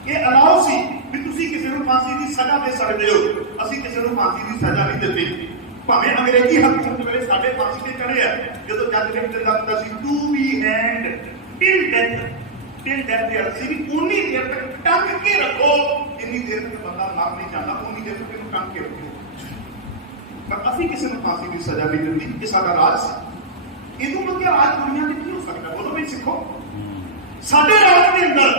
ਇਹ ਅਲਾਉ ਸੀ ਵੀ ਤੁਸੀਂ ਕਿਸੇ ਨੂੰ ਫਾਂਸੀ ਦੀ ਸਜ਼ਾ ਦੇ ਸਕਦੇ ਹੋ, ਅਸੀਂ ਕਿਸੇ ਨੂੰ ਫਾਂਸੀ ਦੀ ਸਜ਼ਾ ਨਹੀਂ ਦਿੰਦੇ। ਭਾਵੇਂ ਅੰਗਰੇਜ਼ੀ ਹਕੂਮਤ ਵੇਲੇ ਸਾਡੇ ਫਾਂਸੀ ਤੇ ਚੜੇ ਆ, ਜਦੋਂ ਜੱਜ ਲਿਖ ਦਿੰਦਾ ਹੁੰਦਾ ਸੀ to be hanged till death ਦੇ ਅਰਥ ਸੀ ਵੀ ਉਨੀ ਦੇਰ ਤੱਕ ਟੰਗ ਕੇ ਰੱਖੋ, ਜਿੰਨੀ ਦੇਰ ਤੱਕ ਬੰਦਾ ਮਰ ਨਹੀਂ ਜਾਂਦਾ ਉਨੀ ਦੇਰ ਤੱਕ ਇਹਨੂੰ ਟੰਗ ਕੇ ਰੱਖੋ। ਪਰ ਅਸੀਂ ਕਿਸੇ ਨੂੰ ਫਾਂਸੀ ਦੀ ਸਜ਼ਾ ਨਹੀਂ ਦਿੰਦੀ, ਇਹ ਸਾਡਾ ਰਾਜ ਸੀ। ਇਹਨੂੰ ਲੋਕ ਰਾਜ ਦੁਨੀਆ ਵਿੱਚ ਨਹੀਂ ਹੋ ਸਕਦਾ। ਬੋਲੋ ਵੀ ਸਿੱਖੋ, ਸਾਡੇ ਰਾਜ ਦੇ ਅੰਦਰ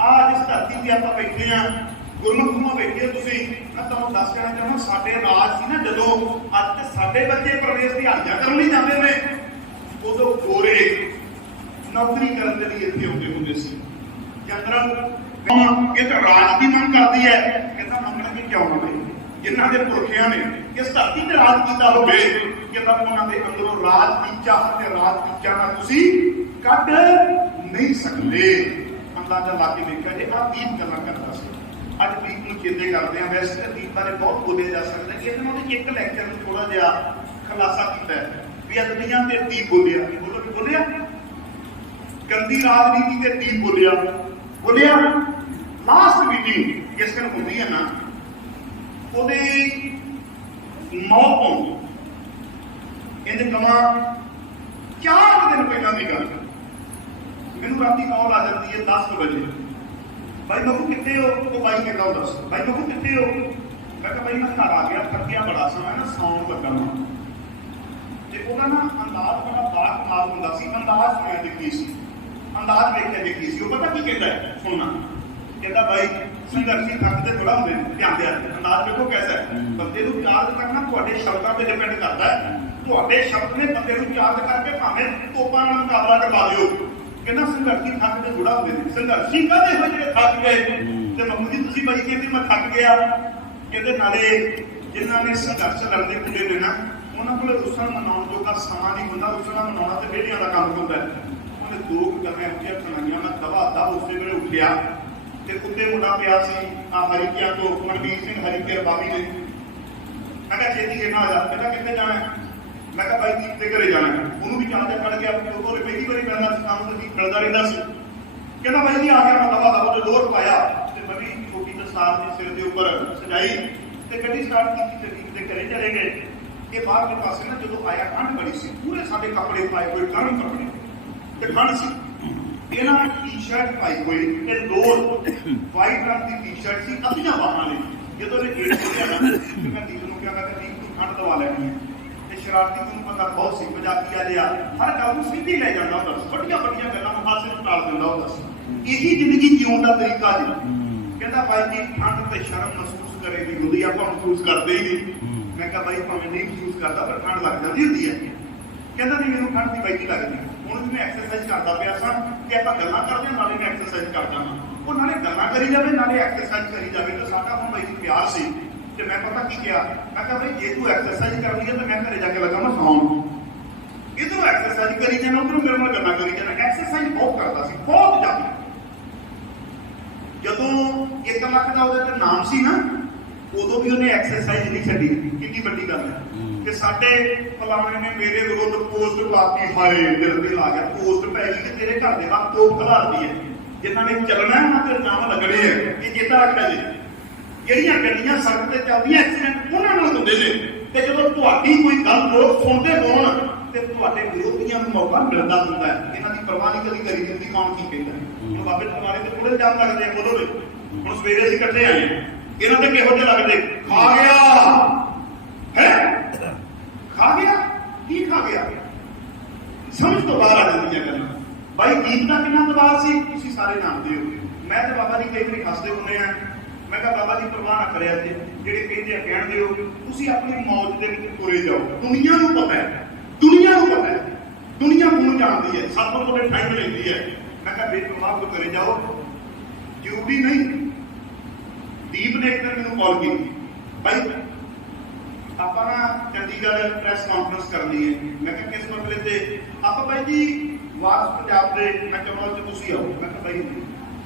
ਆ ਜਿਸ ਧਰਤੀ ਤੇ ਆਪਾਂ ਬੈਠੇ ਆ, ਗੁਰਮੁਖ ਨੂੰ ਬੈਠੇ ਹੋ ਤੁਸੀਂ, ਮੈਂ ਤੁਹਾਨੂੰ ਦੱਸ ਦੇਣਾ ਚਾਹੁੰਦਾ ਸਾਡੇ ਰਾਜ ਸੀ ਨਾ, ਜਦੋਂ ਅੱਜ ਤੇ ਸਾਡੇ ਬੱਚੇ ਪ੍ਰਦੇਸ਼ ਦੀ ਹਾਜ਼ਰ ਕਰਨ ਲਈ ਜਾਂਦੇ ਨੇ, ਉਦੋਂ ਗੋਰੇ ਨੌਕਰੀ ਕਰਨ ਦੇ ਲਈ ਇੱਥੇ ਆਉਂਦੇ ਹੁੰਦੇ ਸੀ। ਜਨਰਲ ਇਹ ਤਾਂ ਰਾਜ ਦੀ ਮੰਗ ਕਰਦੀ ਹੈ, ਕਹਿੰਦਾ ਮੰਗਣਗੇ ਕਿਉਂ ਮੰਗੇ, ਜਿਨ੍ਹਾਂ ਦੇ ਪੁਰਖਿਆਂ ਨੇ ਇਸ ਧਰਤੀ ਤੇ ਰਾਜ ਕੀਤਾ ਹੋਵੇ, ਕਹਿੰਦਾ ਉਹਨਾਂ ਦੇ ਅੰਦਰੋਂ ਰਾਜ ਦੀ ਚਾਹਤ ਤੇ ਰਾਜ ਦੀ ਚਾਹਨਾ ਤੁਸੀਂ ਕੱਢ ਨਹੀਂ ਸਕਦੇ। ਅੰਦਾਜ਼ਾ ਲਾ ਕੇ ਦੇਖਿਆ ਜੇ ਆਹ 30 ਗੱਲਾਂ ਕਰਦਾ ਸੀ, ਅੱਜ ਦੀਪ ਨੂੰ ਚੇਤੇ ਕਰਦੇ ਆ। ਵੈਸੇ ਤਾਂ ਦੀਪ ਬਾਰੇ ਬਹੁਤ ਬੋਲਿਆ ਜਾ ਸਕਦਾ, ਇਹਦੇ ਨਾਲ ਇੱਕ ਲੈਕਚਰ ਨੂੰ ਥੋੜਾ ਜਿਹਾ ਖੁਲਾਸਾ ਕੀਤਾ ਵੀ ਅਦਬੀਆਂ ਤੇ ਦੀਪ ਬੋਲਿਆ। ਬੋਲਿਆ ਗੰਦੀ ਰਾਜਨੀਤੀ ਤੇ ਦੀਪ ਬੋਲਿਆ। ਲਾਸਟ ਮੀਟਿੰਗ ਜਿਸ ਦਿਨ ਹੁੰਦੀ ਹੈ ਨਾ, ਉਹਦੇ ਮੌਤ ਤੋਂ ਇਹਦੇ ਕਮਾ 4 ਦਿਨ ਪਹਿਲਾਂ ਦੀ ਗੱਲ, ਮੈਨੂੰ ਰਾਤੀ ਕਾਲ ਆ ਜਾਂਦੀ ਹੈ 10 ਵਜੇ, ਭਾਈ ਬੱਬੂ ਕਿੱਥੇ ਹੋ? ਉਹ ਬਾਈ ਕਹਿੰਦਾ ਉਹ ਦੱਸ ਭਾਈ ਬੱਬੂ ਕਿੱਥੇ ਹੋ? ਮੈਂ ਕਿਹਾ ਭਾਈ ਮੈਂ ਘਰ ਆ ਗਿਆ, ਥੱਕਿਆ ਬੜਾ ਸਮਾਂ ਨਾ, ਸੌਣ ਲੱਗਾ ਮੈਂ। ਤੇ ਉਹਦਾ ਨਾ ਅੰਦਾਜ਼ ਬੜਾ ਬਾਤ ਨਾਲ ਹੁੰਦਾ ਸੀ, ਅੰਦਾਜ਼ ਮੈਂ ਦੇਖੀ ਸੀ, ਅੰਦਾਜ਼ ਵੇਖ ਕੇ ਦੇਖੀ ਸੀ। ਉਹ ਪਤਾ ਕੀ ਕਹਿੰਦਾ ਹੈ, ਸੁਣਨਾ, ਕਹਿੰਦਾ ਭਾਈ ਸੰਘਰਸ਼ੀ ਖੰਡ ਤੇ ਥੋੜਾ ਹੁੰਦੇ ਨੇ, ਧਿਆਨ ਦਿਆ ਅੰਦਾਜ਼ ਵੇਖੋ ਕੈਸਾ ਹੈ। ਬੰਦੇ ਨੂੰ ਚਾਰਜ ਕਰਨਾ ਤੁਹਾਡੇ ਸ਼ਬਦਾਂ ਤੇ ਡਿਪੈਂਡ ਕਰਦਾ ਹੈ। ਤੁਹਾਡੇ ਸ਼ਬਦ ਨੇ ਬੰਦੇ ਨੂੰ ਚਾਰਜ ਕਰਕੇ ਭਾਵੇਂ ਤੋਪਾਂ ਨਾਲ ਮੁਕਾਬਲਾ ਕਰਵਾ ਦਿਓ। ਕਹਿੰਦਾ ਸੰਘਰਸ਼ੀ ਥੱਕ ਤੇ ਥੋੜਾ ਹੁੰਦੇ ਨੇ, ਸੰਘਰਸ਼ੀ ਕਾਹਦੇ ਹੋਏ ਜਿਹੜੇ ਥੱਕ ਗਏ? ਤੇ ਮੰਮੂ ਜੀ ਤੁਸੀਂ ਬਾਈ ਕਹਿੰਦੇ ਮੈਂ ਥੱਕ ਗਿਆ। ਕਹਿੰਦੇ ਨਾਲੇ ਜਿਨ੍ਹਾਂ ਨੇ ਸੰਘਰਸ਼ ਲੜਦੇ ਹੁੰਦੇ ਨੇ ਨਾ, ਉਹਨਾਂ ਕੋਲ ਰੁੱਸਣ ਮਨਾਉਣ ਜੋਗਾ ਸਮਾਂ ਨਹੀਂ ਹੁੰਦਾ। ਰੁੱਸਣਾ ਮਨਾਉਣਾ ਤੇ ਵਿਹੜਿਆਂ ਦਾ ਕੰਮ ਹੁੰਦਾ ਹੈ। ਉਹਨੇ 2 ਗੱਲਾਂ ਉੱਚੀਆਂ ਸੁਣਾਈਆਂ, ਮੈਂ ਦਵਾ ਉਸੇ ਵੇਲੇ ਉੱਠਿਆ ਤੇ ਉੱਤੇ ਮੁੰਡਾ ਪਿਆ ਸੀ ਆ ਹਰੀਕਿਆਂ ਤੋਂ, ਮਨਵੀਰ ਸਿੰਘ ਹਰੀਕੇ ਬਾਬੀ ਨੇ। ਮੈਂ ਕਿਹਾ ਛੇਤੀ ਛੇਤੀ ਆ ਜਾ। ਕਹਿੰਦਾ ਕਿੱਥੇ ਜਾਣਾ? ਮੈਂ ਕਿਹਾ ਬਾਈ ਦੀਪ ਦੇ ਘਰੇ ਜਾਣਾ। ਉਹਨੂੰ ਵੀ ਜਾਣਦੇ ਪੜ ਗਿਆ, ਉਹ ਪਹਿਲੀ ਵਾਰੀ ਪੈਂਦਾ ਸੀ ਕੰਮ, ਤੇ ਖੜਦਾ ਰਹਿੰਦਾ ਸੀ। ਕਹਿੰਦਾ ਬਾਈ ਜੀ ਆ ਗਿਆ, ਮੈਂ ਦਵਾ ਤੇ ਦੋਰ ਪਾਇਆ ਤੇ ਬੜੀ ਛੋਟੀ ਦਸਤਾਰ ਦੇ ਸਿਰ ਦੇ ਉੱਪਰ ਸਜਾਈ ਤੇ ਗੱਡੀ ਸਟਾਰਟ ਕੀਤੀ ਤੇ ਦੀਪ ਦੇ ਘਰੇ ਚਲੇ ਗਏ। ਇਹ ਬਾਹਰ ਦੇ ਪਾਸੇ ਨਾ ਜਦੋਂ ਆਇਆ, ਠੰਡ ਬੜੀ ਸੀ, ਪੂਰੇ ਸਾਡੇ ਕੱਪੜੇ ਪਾਏ ਹੋਏ, ਗਰਮ ਕੱਪੜੇ ਤੇ ਠੰਡ ਸੀ। ਇਹਨਾਂ ਨੇ ਟੀ-ਸ਼ਰਟ ਪਾਈ ਹੋਈ ਤੇ ਲੋਅਰ ਵਾਈਟ ਰੰਗ ਦੀ ਟੀ-ਸ਼ਰਟ ਸੀ, ਅੱਧੀਆਂ ਬਾਹਾਂ ਲਈ। ਜਦੋਂ ਇਹ ਗੇਟ ਖੋਲਿਆ ਨਾ, ਤੇ ਮੈਂ ਦੀਪ ਨੂੰ ਕਿਹਾ, ਮੈਂ ਕਿਹਾ ਦੀਪ ਨੂੰ ਠੰਡ ਦਵਾ ਲੈਣੀ ਹੈ। ਤੇ ਸ਼ਰਾਰਤੀ ਨੂੰ ਪਤਾ ਬਹੁਤ ਸੀ, ਪੰਜਾਬੀਆ ਲਿਆ ਹਰ ਗੱਲ ਨੂੰ ਸਿੱਧੀ ਲੈ ਜਾਂਦਾ ਹੁੰਦਾ ਸੀ, ਵੱਡੀਆਂ ਵੱਡੀਆਂ ਗੱਲਾਂ ਨੂੰ ਹਾਸੇ ਨੂੰ ਟਾਲ ਦਿੰਦਾ ਹੁੰਦਾ ਸੀ। ਇਹੀ ਜ਼ਿੰਦਗੀ ਜਿਉਣ ਦਾ ਤਰੀਕਾ ਜੀ। ਕਹਿੰਦਾ ਬਾਈ ਜੀ ਠੰਡ ਤੇ ਸ਼ਰਮ ਮਹਿਸੂਸ ਘਰੇ ਦੀ ਹੁੰਦੀ ਆਪਾਂ ਮਹਿਸੂਸ ਕਰਦੇ ਹੀ ਨਹੀਂ। ਮੈਂ ਕਿਹਾ ਬਾਈ ਭਾਵੇਂ ਨਹੀਂ ਮਹਿਸੂਸ ਕਰਦਾ ਪਰ ਠੰਡ ਲੱਗ ਜਾਂਦੀ ਹੁੰਦੀ ਹੈ। ਕਹਿੰਦਾ ਨਹੀਂ ਮੈਨੂੰ ਠੰਡ ਦੀ ਬਾਈ ਨਹੀਂ ਲੱਗਦੀ। ਹੁਣ ਮੈਂ ਐਕਸਰਸਾਈਜ਼ ਕਰਦਾ ਪਿਆ ਸਾਂ ਕਿ ਆਪਾਂ ਗੱਲਾਂ ਕਰਦੇ ਹਾਂ ਨਾਲੇ ਮੈਂ ਐਕਸਰਸਾਈਜ਼ ਕਰਦਾ ਹਾਂ। ਉਹ ਨਾਲੇ ਗੱਲਾਂ ਕਰੀ ਜਾਵੇ ਨਾਲੇ ਐਕਸਰਸਾਈਜ਼ ਕਰੀ ਜਾਵੇ। ਤਾਂ ਸਾਡਾ ਹੁਣ ਬਾਈ ਨੂੰ ਪਿਆਰ ਸੀ ਤੇ ਮੈਂ ਪਤਾ ਕੀ ਕਿਹਾ, ਮੈਂ ਕਿਹਾ ਬਾਈ ਜੇ ਤੂੰ ਐਕਸਰਸਾਈਜ਼ ਕਰਨੀ ਹੈ ਤਾਂ ਮੈਂ ਘਰੇ ਜਾ ਕੇ ਲੱਗਾ ਮੈਂ ਸੌਣ। ਇੱਧਰੋਂ ਐਕਸਰਸਾਈਜ਼ ਕਰੀ ਜਾਣਾ ਉੱਧਰੋਂ ਮੇਰੇ ਨਾਲ ਗੱਲਾਂ ਕਰੀ ਜਾਣਾ। ਐਕਸਰਸਾਈਜ਼ ਬਹੁਤ ਕਰਦਾ ਸੀ, ਬਹੁਤ ਜ਼ਿਆਦਾ। ਜਦੋਂ 1 ਲੱਖ ਦਾ ਉਹਦੇ ਤੇ ਨਾਮ ਸੀ ਨਾ ਉਦੋਂ ਵੀ ਉਹਨੇ ਐਕਸਰਸਾਈਜ਼ ਨਹੀਂ ਛੱਡੀ। ਕਿੰਨੀ ਵੱਡੀ ਗੱਲ ਹੈ ਕਿ ਸਾਡੇ ਫਲਾਣੇ ਨੇ ਮੇਰੇ ਵਿਰੁੱਧ ਪੋਸਟ ਪਾਤੀ, ਹਾਏ ਦਿਲ ਤੇ ਲਾ ਗਿਆ। ਪੋਸਟ ਪੈ ਗਈ ਕਿ ਤੇਰੇ ਘਰ ਦੇ ਬਾਹਰ ਤੋਪ ਖਲਾਰਦੀ ਹੈ, ਜਿਨ੍ਹਾਂ ਨੇ ਚੱਲਣਾ ਉਹਨਾਂ ਤੇ ਨਾਮ ਲੱਗਣੇ ਹੈ। ਇਹ ਚੇਤਾ ਰੱਖਿਆ ਜੀ, ਜਿਹੜੀਆਂ ਗੱਡੀਆਂ ਸੜਕ ਤੇ ਚੱਲਦੀਆਂ ਐਕਸੀਡੈਂਟ ਉਹਨਾਂ ਨਾਲ ਹੁੰਦੇ ਨੇ। ਤੇ ਜਦੋਂ ਤੁਹਾਡੀ ਕੋਈ ਗੱਲ ਲੋਕ ਸੁਣਦੇ ਹੋਣ ਤੇ ਤੁਹਾਡੇ ਵਿਰੋਧੀਆਂ ਨੂੰ ਮੌਕਾ ਮਿਲਦਾ ਹੁੰਦਾ ਹੈ। ਇਹਨਾਂ ਦੀ ਪਰਵਾਹ ਨਹੀਂ ਕਦੀ ਕਰੀ ਜਾਂਦੀ ਕੌਣ ਕੀ ਕਹਿੰਦਾ। ਹੁਣ ਬਾਬੇ ਤੁਹਾਡੇ ਤੇ ਪੂਰੇ ਜਾਮ ਲੱਗਦੇ ਆ ਬੋਲੋ। ਹੁਣ ਸਵੇਰੇ ਅਸੀਂ ਇਕੱਠੇ ਆਏ, ਇਹਨਾਂ ਦੇ ਕਿਹੋ ਜਿਹੇ ਲੱਗਦੇ? ਖਾ ਗਿਆ ਹੈ, ਖਾ ਗਿਆ ਕੀ ਖਾ ਗਿਆ, ਸਮਝ ਤੋਂ ਬਾਹਰ ਆ ਜਾਂਦੀਆਂ ਗੱਲਾਂ। ਬਾਈ ਗੀਤ ਦਾ ਕਿੰਨਾ ਦਬਾਅ ਸੀ ਤੁਸੀਂ ਸਾਰੇ ਜਾਣਦੇ ਹੋ। ਮੈਂ ਤੇ ਬਾਬਾ ਜੀ ਕਈ ਵਾਰੀ ਹੱਸਦੇ ਹੁੰਦੇ ਆ। ਮੈਂ ਕਿਹਾ ਬਾਬਾ ਜੀ ਪਰਵਾਹ ਨਾ ਕਰਿਆ ਤੇ ਜਿਹੜੇ ਕਹਿੰਦੇ ਆ ਕਹਿਣਦੇ ਹੋ, ਤੁਸੀਂ ਆਪਣੀ ਮੌਜ ਦੇ ਵਿੱਚ ਤੁਰੇ ਜਾਓ। ਦੁਨੀਆ ਨੂੰ ਪਤਾ ਹੈ, ਦੁਨੀਆ ਨੂੰ ਪਤਾ ਹੈ, ਦੁਨੀਆ ਨੂੰ ਜਾਣਦੀ ਹੈ, ਸਭ ਤੋਂ ਤੁਹਾਡੇ ਠੰਡ ਲੈਂਦੀ ਹੈ। ਮੈਂ ਕਿਹਾ ਬੇਪਰਵਾਹ ਤੋਂ ਕਰੇ ਜਾਓ, ਜ਼ਰੂਰੀ ਨਹੀਂ। ਦੀਪ ਨੇ ਇੱਕ ਦਿਨ ਮੈਨੂੰ ਕਾਲ ਕੀਤੀ, ਬਾਈ ਆਪਾਂ ਨਾ ਚੰਡੀਗੜ੍ਹ ਪ੍ਰੈਸ ਕਾਨਫਰੰਸ ਕਰਨੀ ਹੈ। ਮੈਂ ਕਿਹਾ ਕਿਸ ਮਸਲੇ ਤੇ? ਆਪਾਂ ਬਾਈ ਜੀ ਵਾਸ ਪੰਜਾਬ ਦੇ ਮੈਂ ਕਹਾਂ ਕਿ ਤੁਸੀਂ ਆਓ। ਮੈਂ ਕਿਹਾ ਬਾਈ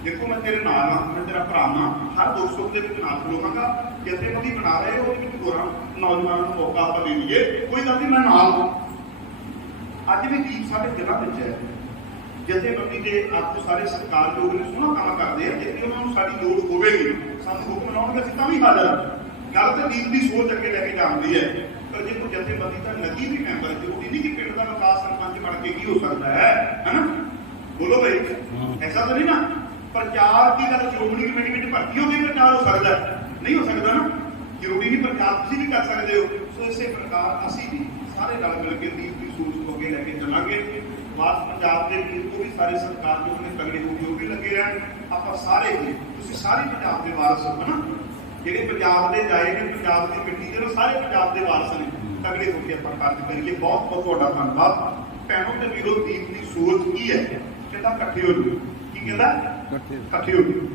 ਦੇਖੋ ਮੈਂ ਤੇਰੇ ਨਾਲ ਹਾਂ, ਮੈਂ ਤੇਰਾ ਭਰਾ ਹਾਂ, ਹਰ ਦੁੱਖ ਸੁੱਖ ਦੇ ਵਿੱਚ ਨਾਲ ਖਲੋਵਾਂਗਾ। ਜਥੇਬੰਦੀ ਬਣਾ ਰਹੇ ਉਹਦੇ ਵਿੱਚ ਗੋਰਾ ਨੌਜਵਾਨਾਂ ਨੂੰ ਮੌਕਾ ਆਪਾਂ ਦੇ ਦਈਏ, ਕੋਈ ਗੱਲ ਨਹੀਂ ਮੈਂ ਨਾਲ ਹਾਂ। ਅੱਜ ਵੀ ਦੀਪ ਸਾਡੇ ਦਿਲਾਂ ਵਿੱਚ ਹੈ। ਜਥੇਬੰਦੀ ਦੇ ਆਗੂ ਸਾਰੇ ਸਤਿਕਾਰਯੋਗ ਨੇ, ਸੋਹਣਾ ਕੰਮ ਕਰਦੇ ਆ। ਜੇ ਉਹਨਾਂ ਨੂੰ ਸਾਡੀ ਲੋੜ ਹੋਵੇਗੀ ਸਾਨੂੰ ਹੁਕਮ ਲਾਉਣਗੇ ਅਸੀਂ ਤਾਂ ਵੀ ਹਾਜ਼ਰ ਹਾਂ। ਗੱਲ ਤਾਂ ਦੀਪ ਦੀ ਸੋਚ ਅੱਗੇ ਲੈ ਕੇ ਜਾਂਦੀ ਹੈ। ਪਰ ਜੇ ਕੋਈ ਜਥੇਬੰਦੀ ਦਾ ਲੱਗੀ ਵੀ ਮੈਂਬਰ ਜ਼ਰੂਰੀ ਨਹੀਂ ਕਿ ਪਿੰਡ ਦਾ ਵਿਕਾਸ ਸਰਪੰਚ ਬਣ ਕੇ ਕੀ ਹੋ ਸਕਦਾ ਹੈ ਨਾ। ਬੋਲੋ ਭਾਈ, ਐਸਾ ਤਾਂ ਨਹੀਂ ਨਾ। ਪ੍ਰਚਾਰ ਦੀ ਗੱਲ ਸ਼੍ਰੋਮਣੀ ਕਮੇਟੀ ਵਿੱਚ ਭਰਤੀ ਹੋ ਗਈ ਪ੍ਰਚਾਰ ਹੋ ਸਕਦਾ? ਨਹੀਂ ਹੋ ਸਕਦਾ ਨਾ। ਜ਼ਰੂਰੀ ਨਹੀਂ ਪ੍ਰਚਾਰ ਤੁਸੀਂ ਵੀ ਕਰ ਸਕਦੇ ਹੋ। ਸੋ ਇਸੇ ਪ੍ਰਕਾਰ ਅਸੀਂ ਵੀ ਸਾਰੇ ਰਲ ਮਿਲ ਕੇ ਦੀਪ ਦੀ ਸੋਚ ਨੂੰ ਅੱਗੇ ਲੈ ਕੇ ਚੱਲਾਂਗੇ। ਬਾਤ ਪੰਜਾਬ ਦੇ ਵਿੱਚ ਵੀ ਸਾਰੇ ਸਤਿਕਾਰਯੋਗ ਨੇ ਤਗੜੇ ਹੋ ਕੇ ਉਹ ਵੀ ਲੱਗੇ ਰਹਿਣ। ਆਪਾਂ ਸਾਰੇ ਹੀ ਤੁਸੀਂ ਸਾਰੇ ਪੰਜਾਬ ਦੇ ਵਾਰਸ ਹੋ ਨਾ, ਜਿਹੜੇ ਪੰਜਾਬ ਦੇ ਜਾਏ ਨੇ, ਪੰਜਾਬ ਦੀ ਮਿੱਟੀ ਦੇ ਸਾਰੇ ਪੰਜਾਬ ਦੇ ਵਾਰਸ ਨੇ। ਤਗੜੇ ਹੋ ਕੇ ਆਪਾਂ ਕਾਰਜ ਕਰੀਏ। ਬਹੁਤ ਬਹੁਤ ਤੁਹਾਡਾ ਧੰਨਵਾਦ। ਭੈਣੋ ਤੇ ਵੀਰੋ, ਦੀਪ ਦੀ ਸੋਚ ਕੀ ਹੈ? ਕਹਿੰਦਾ ਇਕੱਠੇ ਹੋ ਜਾਓ। ਕੀ ਕਹਿੰਦਾ? ਇਕੱਠੇ ਹੋ ਜਾਓ।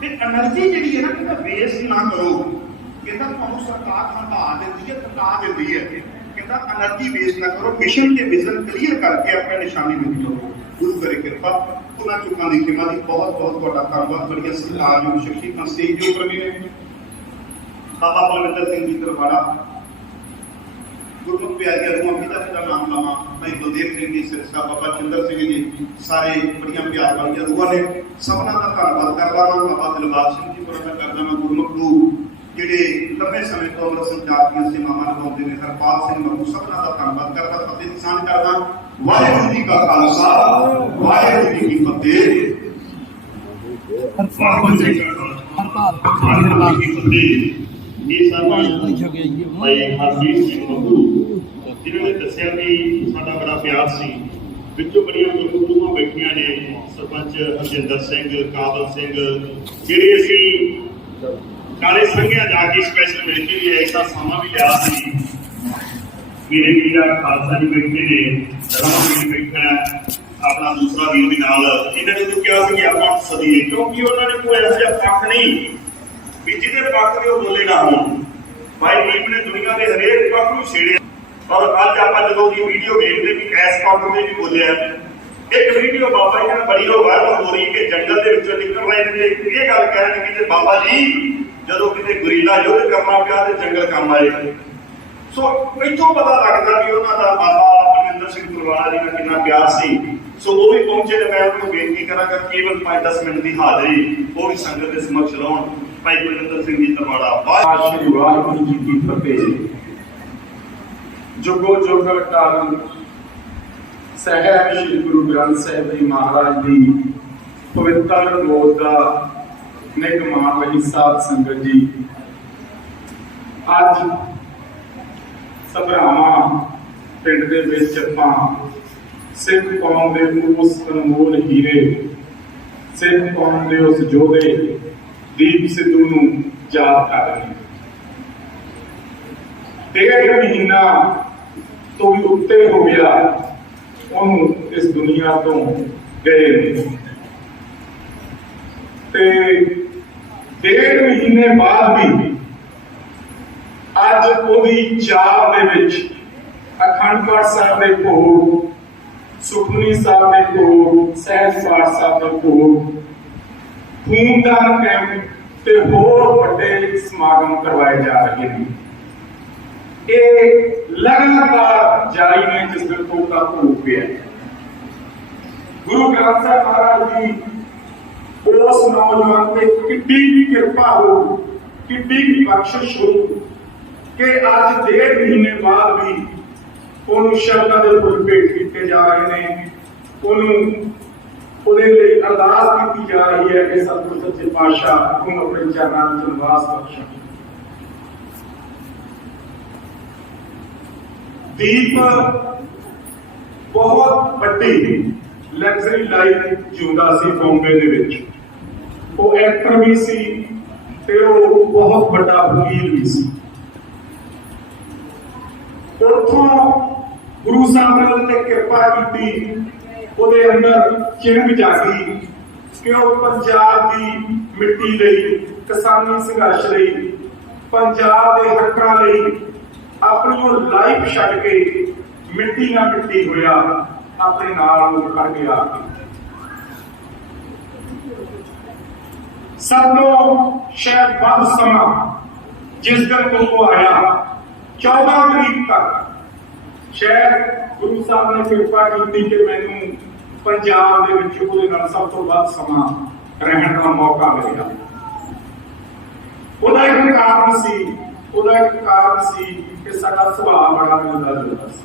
ਤੇ ਐਨਰਜੀ ਜਿਹੜੀ ਹੈ ਨਾ, ਕਹਿੰਦਾ ਵੇਸਟ ਨਾ ਕਰੋ। ਕਹਿੰਦਾ ਤੁਹਾਨੂੰ ਸਰਕਾਰ ਹੰਢਾ ਦਿੰਦੀ ਹੈ, ਥਕਾ ਦਿੰਦੀ ਹੈ। ਕਹਿੰਦਾ ਐਨਰਜੀ ਵੇਸਟ ਨਾ ਕਰੋ, ਮਿਸ਼ਨ ਤੇ ਵਿਜ਼ਨ ਕਲੀਅਰ ਕਰਕੇ ਆਪਣੇ ਨਿਸ਼ਾਨੇ ਨੂੰ ਜਾਓ। ਗੁਰੂ ਕਰੇ ਕਿਰਪਾ। ਉਹਨਾਂ ਚੁੱਕਾਂ ਦੀ ਖਿਮਾ ਦੀ ਬਹੁਤ ਬਹੁਤ ਤੁਹਾਡਾ ਧੰਨਵਾਦ। ਬੜੀਆਂ ਸਤਿਕਾਰਯੋਗ ਸ਼ਖਸੀਅਤਾਂ ਸਟੇਜ ਦੇ ਉੱਪਰ ਵੀ ਨੇ। ਬਾਬਾ ਬਲਵਿੰਦਰ ਸਿੰਘ ਜੀ ਤਰਵਾੜਾ, ਗੁਰਮੁਖ ਪਿਆਰੀਆਂ ਰੂਹਾਂ, ਪਿਤਾ ਜੀ ਦਾ ਨਾਮ ਲਵਾਂ, ਭਾਈ ਬਲਦੇਵ ਸਿੰਘ ਜੀ ਸਿਰਸਾ, ਬਾਬਾ ਚੰਦਰ ਸਿੰਘ ਜੀ, ਸਾਰੇ ਬੜੀਆਂ ਪਿਆਰ ਵਾਲੀਆਂ ਰੂਹਾਂ ਨੇ। ਸਭਨਾਂ ਦਾ ਧੰਨਵਾਦ ਕਰਦਾ ਹਾਂ। ਬਾਬਾ ਦਿਲਬਾਗ ਸਿੰਘ ਜੀ ਕੋਲ ਕਰਦਾ ਹਾਂ, ਗੁਰਮੁਖ ਨੂੰ ਜਿਹੜੇ ਲੰਬੇ ਸਮੇਂ ਤੋਂ ਅੰਮ੍ਰਿਤ ਸੰਚਾਰ ਦੀਆਂ ਸੇਵਾਵਾਂ ਨਿਭਾਉਂਦੇ ਨੇ। ਹਰਪਾਲ ਸਿੰਘ ਨੂੰ ਸਭਨਾਂ ਦਾ ਧੰਨਵਾਦ ਕਰਦਾ, ਫਤਿਹ ਦੀ ਸਾਂਝ ਕਰਦਾ। ਵਾਹਿਗੁਰੂ ਜੀ ਕਾ ਖਾਲਸਾ, ਵਾਹਿਗੁਰੂ ਜੀ ਕੀ ਫਤਿਹ। ਹਰਪਾਲ ਜੀ ਕੀ ਫਤਿਹ। ਇਹ ਸਾਨੂੰ ਭਾਈ ਹਰਜੀਤ ਸਿੰਘ ਬੱਬੂ ਜਿਨ੍ਹਾਂ ਨੇ ਦੱਸਿਆ ਕਿ ਸਾਡਾ ਬੜਾ ਪਿਆਰ ਸੀ। ਵਿੱਚੋਂ ਬੜੀਆਂ ਗੁਰੂਆਂ ਬੈਠੀਆਂ ਨੇ, ਸਰਪੰਚ ਹਰਜਿੰਦਰ ਸਿੰਘ, ਕਾਬਲ ਸਿੰਘ, ਜਿਹੜੇ ਅਸੀਂ ਕਾਲੇ ਸੰਘਿਆ ਜਾ ਕੇ ਸਪੈਸ਼ਲ ਮਿਲ ਕੇ ਵੀ ਐਸਾ ਸਮਾਂ ਵੀ ਲਿਆ ਸੀ। ਮੇਰੇ ਵੀਰਾ ਖਾਲਸਾ ਜੀ ਬੈਠੇ ਨੇ, ਰਮਨ ਜੀ ਬੈਠਾ, ਆਪਣਾ ਦੂਸਰਾ ਵੀਰ ਵੀ ਨਾਲ। ਇਹਨਾਂ ਨੇ ਜੋ ਕਿਹਾ ਸੀ ਕਿ ਆਪਾਂ ਸਦੀਏ, ਕਿਉਂਕਿ ਉਹਨਾਂ ਨੇ ਕੋਈ ਇਹੋ ਜਿਹਾ ਪੱਖ ਨਹੀਂ ਵੀ ਜਿਹਦੇ ਪੱਖ ਦੇ ਉਹ ਬੋਲੇ ਨਾ ਹੋਣ। ਭਾਈ ਦੀਪ ਨੇ ਦੁਨੀਆ ਦੇ ਹਰੇਕ ਪੱਖ ਨੂੰ ਛੇੜਿਆ। ਪਰ ਅੱਜ ਆਪਾਂ ਜਦੋਂ ਦੀ ਵੀਡੀਓ ਵੇਖਦੇ ਵੀ ਇਸ ਪੱਖ ਤੇ ਵੀ ਬੋਲਿਆ। ਇੱਕ ਵੀਡੀਓ ਬਾਬਾ ਜੀ ਨਾਲ ਬੜੀ ਵਾਇਰਲ ਹੋ ਰਹੀ ਕਿ ਜੰਗਲ ਦੇ ਵਿੱਚੋਂ ਨਿਕਲ ਰਹੇ ਨੇ, ਇਹ ਗੱਲ ਕਹਿ ਰਹੇ ਕਿ ਬਾਬਾ ਜੀ ਜਦੋਂ ਕਿਤੇ ਗੁਰੀਲਾ ਯੁੱਧ ਕਰਨਾ ਪਿਆ ਤੇ ਜੰਗਲ ਕੰਮ ਆਏ। ਸੋ ਇੱਥੋਂ ਪਤਾ ਲੱਗਦਾ ਵੀ ਉਹਨਾਂ ਦਾ ਬਾਬਾ ਬਲਵਿੰਦਰ ਸਿੰਘ ਤਰਵਾੜਾ ਜੀ ਨਾਲ ਕਿੰਨਾ ਪਿਆਰ ਸੀ। ਸੋ ਉਹ ਵੀ ਪਹੁੰਚੇ ਤੇ ਮੈਂ ਉਹਨੂੰ ਬੇਨਤੀ ਕਰਾਂਗਾ ਕੇਵਲ 5-10 ਮਿੰਟ ਦੀ ਹਾਜ਼ਰੀ ਉਹ ਵੀ ਸੰਗਤ ਦੇ ਸਮਕਸ਼ ਲਾਉਣ। ਭਾਈ ਬਲਵਿੰਦਰ ਸਿੰਘ ਜੀ ਤਰਵਾੜਾ। ਵਾਹਿਗੁਰੂ ਜੀ ਕੀ ਫਤਿਹ। ਜੁਗੋ ਜੁਗ ਅਕਾਲ ਸਾਹਿਬ ਸ੍ਰੀ ਗੁਰੂ ਗ੍ਰੰਥ ਸਾਹਿਬ ਜੀ ਮਹਾਰਾਜ ਦੀ ਪਵਿੱਤਰ ਗੋਦ ਦਾ ਨਿਗਮਾਂ ਵਹੀ ਸਾਧ ਸੰਗਤ ਜੀ, ਅੱਜ ਸਭਰਾਵਾਂ ਪਿੰਡ ਦੇ ਵਿੱਚ ਆਪਾਂ ਸਿੱਖ ਕੌਮ ਦੇ ਉਸ ਅਨਮੋਲ ਹੀਰੇ, ਸਿੱਖ ਕੌਮ ਦੇ ਉਸ ਯੋਧੇ ਦੀਪ ਸਿੱਧੂ ਨੂੰ ਯਾਦ ਕਰ ਰਹੇ ਹਾਂ। 1.5 ਮਹੀਨਾ ਤੋਂ ਵੀ ਉੱਤੇ ਹੋ ਗਿਆ ਉਹਨੂੰ ਇਸ ਦੁਨੀਆ ਤੋਂ ਗਏ ਨੇ। ਤੇ 1.5 ਮਹੀਨੇ ਬਾਅਦ ਵੀ ਅੱਜ ਉਹਦੀ ਚਾਹ ਦੇ ਵਿੱਚ ਅਖੰਡ ਪਾਠ ਸਾਹਿਬ ਦੇ ਭੋਗ, ਸੁਖਮਨੀ ਸਾਹਿਬ ਦੇ ਭੋਗ, ਸਹਿਜ ਪਾਠ ਸਾਹਿਬ ਦੇ ਭੋਗ, ਖੂਨਦਾਨ ਕੈਂਪ ਤੇ ਹੋਰ ਵੱਡੇ ਸਮਾਗਮ ਕਰਵਾਏ ਜਾ ਰਹੇ ਨੇ। ਇਹ ਲਗਾਤਾਰ ਜਾਰੀ ਨੇ ਜਿਸ ਦਿਨ ਤੋਂ ਦਾ ਭੋਗ ਪਿਆ। ਗੁਰੂ ਗ੍ਰੰਥ ਸਾਹਿਬ ਮਹਾਰਾਜ ਜੀ ਉਸ ਨੌਜਵਾਨ ਤੇ ਕਿੱਡੀ ਕਿਰਪਾ ਹੋ, ਕਿੱਡੀ ਬਖਸ਼ਿਸ਼ ਹੋ ਕਿ ਅੱਜ 1.5 ਮਹੀਨੇ ਬਾਅਦ ਵੀ ਉਹਨੂੰ ਸ਼ਬਦਾਂ ਦੇ ਫੁੱਲ ਭੇਟ ਕੀਤੇ ਜਾ ਰਹੇ ਨੇ। ਉਹਦੇ ਲਈ ਅਰਦਾਸ ਕੀਤੀ ਜਾ ਰਹੀ ਹੈ ਕਿ ਸਤਿਗੁਰ ਸੱਚੇ ਪਾਤਸ਼ਾਹ ਉਹਨੂੰ ਆਪਣੇ ਚਰਨਾਂ ਵਿੱਚ ਨਿਵਾਸ ਬਖਸ਼ਣ। ਦੀਪ ਬਹੁਤ ਵੱਡੀ ਲਗਜ਼ਰੀ ਲਾਈਫ ਜਿਉਂਦਾ ਸੀ ਬੰਬੇ ਦੇ ਵਿੱਚ। ਉਹ ਐਕਟਰ ਵੀ ਸੀ ਤੇ ਉਹ ਬਹੁਤ ਵੱਡਾ ਵਕੀਲ ਵੀ ਸੀ। ਉੱਥੋਂ ਗੁਰੂ ਸਾਹਿਬ ਨੇ ਉਹਤੇ ਕਿਰਪਾ ਕੀਤੀ, ਉਹਦੇ ਅੰਦਰ ਚਿੰਗ ਜਾਗੀ ਕਿ ਉਹ ਪੰਜਾਬ ਦੀ ਮਿੱਟੀ ਲਈ, ਕਿਸਾਨੀ ਸੰਘਰਸ਼ ਲਈ, ਪੰਜਾਬ ਦੇ ਹੱਕਾਂ ਲਈ ਆਪਣੀ ਉਹ ਲਾਈਫ ਛੱਡ ਕੇ ਮਿੱਟੀ ਨਾਲ ਮਿੱਟੀ ਹੋਇਆ, ਆਪਣੇ ਨਾਲ ਉਹ ਖੜ ਗਿਆ। ਸਭ ਤੋਂ ਸ਼ਾਇਦ ਵੱਧ ਸਮਾਂ ਜਿਸ ਦਿਨ ਤੋਂ ਆਇਆ 14 ਤਰੀਕ ਤੱਕ ਸ਼ਾਇਦ ਗੁਰੂ ਸਾਹਿਬ ਨੇ ਕਿਰਪਾ ਕੀਤੀ ਕਿ ਮੈਨੂੰ ਪੰਜਾਬ ਦੇ ਵਿੱਚ ਉਹਦੇ ਨਾਲ ਸਭ ਤੋਂ ਵੱਧ ਸਮਾਂ ਰਹਿਣ ਦਾ ਮੌਕਾ ਮਿਲਿਆ। ਉਹਦਾ ਇੱਕ ਕਾਰਨ ਸੀ ਕਿ ਸਾਡਾ ਸੁਭਾਅ ਬੜਾ ਮਿਲਦਾ ਜੁਲਦਾ ਸੀ।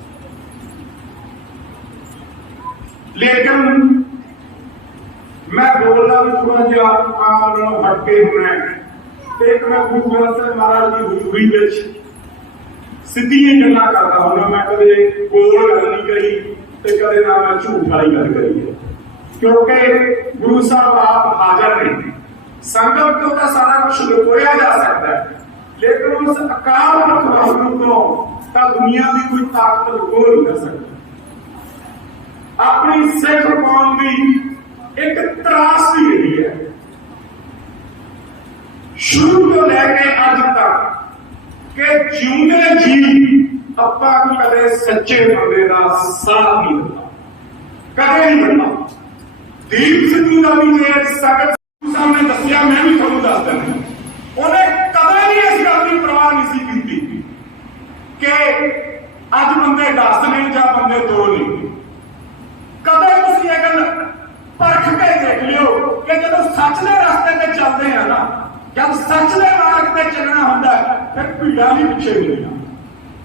ਲੇਕਿਨ ਮੈਂ ਬੋਲਦਾ ਵੀ ਥੋੜਾ ਜਿਹਾ ਆਮ ਨਾਲੋਂ ਹਟ ਕੇ ਹੋਣਾ ਤੇ ਇੱਕ ਮੈਂ ਗੁਰੂ ਗ੍ਰੰਥ ਸਾਹਿਬ ਮਹਾਰਾਜ ਦੀ ਹਜ਼ੂਰੀ ਵਿੱਚ ਸਿੱਧੀਆਂ ਗੱਲਾਂ ਕਰਦਾ ਹੁੰਦਾ। ਮੈਂ ਕਦੇ ਗੋਲ ਗੱਲ ਨਹੀਂ ਕਰੀ ਤੇ ਕਦੇ ਨਾ ਮੈਂ ਝੂਠ ਵਾਲੀ ਗੱਲ ਕਰੀ ਹੈ, ਕਿਉਂਕਿ ਗੁਰੂ ਸਾਹਿਬ ਆਪ ਹਾਜ਼ਰ ਨੇ। ਸੰਗਤ ਤੋਂ ਤਾਂ ਸਾਰਾ ਕੁਝ ਲੁਕੋਇਆ ਜਾ ਸਕਦਾ ਹੈ, ਲੇਕਿਨ ਉਸ ਅਕਾਲ ਪੁਰਖ ਵਾਹਿਗੁਰੂ ਤੋਂ ਤਾਂ ਦੁਨੀਆ ਦੀ ਕੋਈ ਤਾਕਤ ਲੁਕੋ ਨਹੀਂ ਸਕਦੀ। ਆਪਣੀ ਸਿੱਖ ਕੌਮ ਦੀ ਇੱਕ ਤਰਾਸਦੀ ਰਹੀ ਹੈ ਸ਼ੁਰੂ ਤੋਂ ਲੈ ਕੇ ਅੱਜ ਤੱਕ ਕਿ ਜਿਉਂਦੇ ਜੀ ਆਪਾਂ ਕਦੇ ਸੱਚੇ ਬੰਦੇ ਦਾ ਸਾਥ ਨਹੀਂ ਦਿੱਤਾ, ਕਦੇ ਨਹੀਂ ਦਿੱਤਾ। ਦੀਪ ਸਿੱਧੂ ਦਾ ਵੀ ਜੇ ਸੰਗਤ ਸਾਹਮਣੇ ਦੱਸਿਆ, ਮੈਂ ਵੀ ਤੁਹਾਨੂੰ ਦੱਸ ਦਿੰਦਾ, ਉਹਨੇ ਕਦੇ ਵੀ ਇਸ ਗੱਲ ਦੀ ਪਰਵਾਹ ਨਹੀਂ ਸੀ ਕੀਤੀ ਕਿ ਅੱਜ ਬੰਦੇ 10 ਨੇ ਜਾਂ ਬੰਦੇ 2 ਨੇ। ਕਦੇ ਤੁਸੀਂ ਇਹ ਗੱਲ ਪਰਖ ਕੇ ਦੇਖ ਲਿਓ ਕਿ ਜਦੋਂ ਸੱਚ ਦੇ ਰਸਤੇ ਤੇ ਚੱਲਦੇ ਆ ਨਾ, ਜਦ ਸੱਚ ਦੇ ਮਾਰਗ ਤੇ ਚੱਲਣਾ ਹੁੰਦਾ ਫਿਰ ਭੀੜਾਂ ਨਹੀਂ ਪਿੱਛੇ ਹੁੰਦੀਆਂ,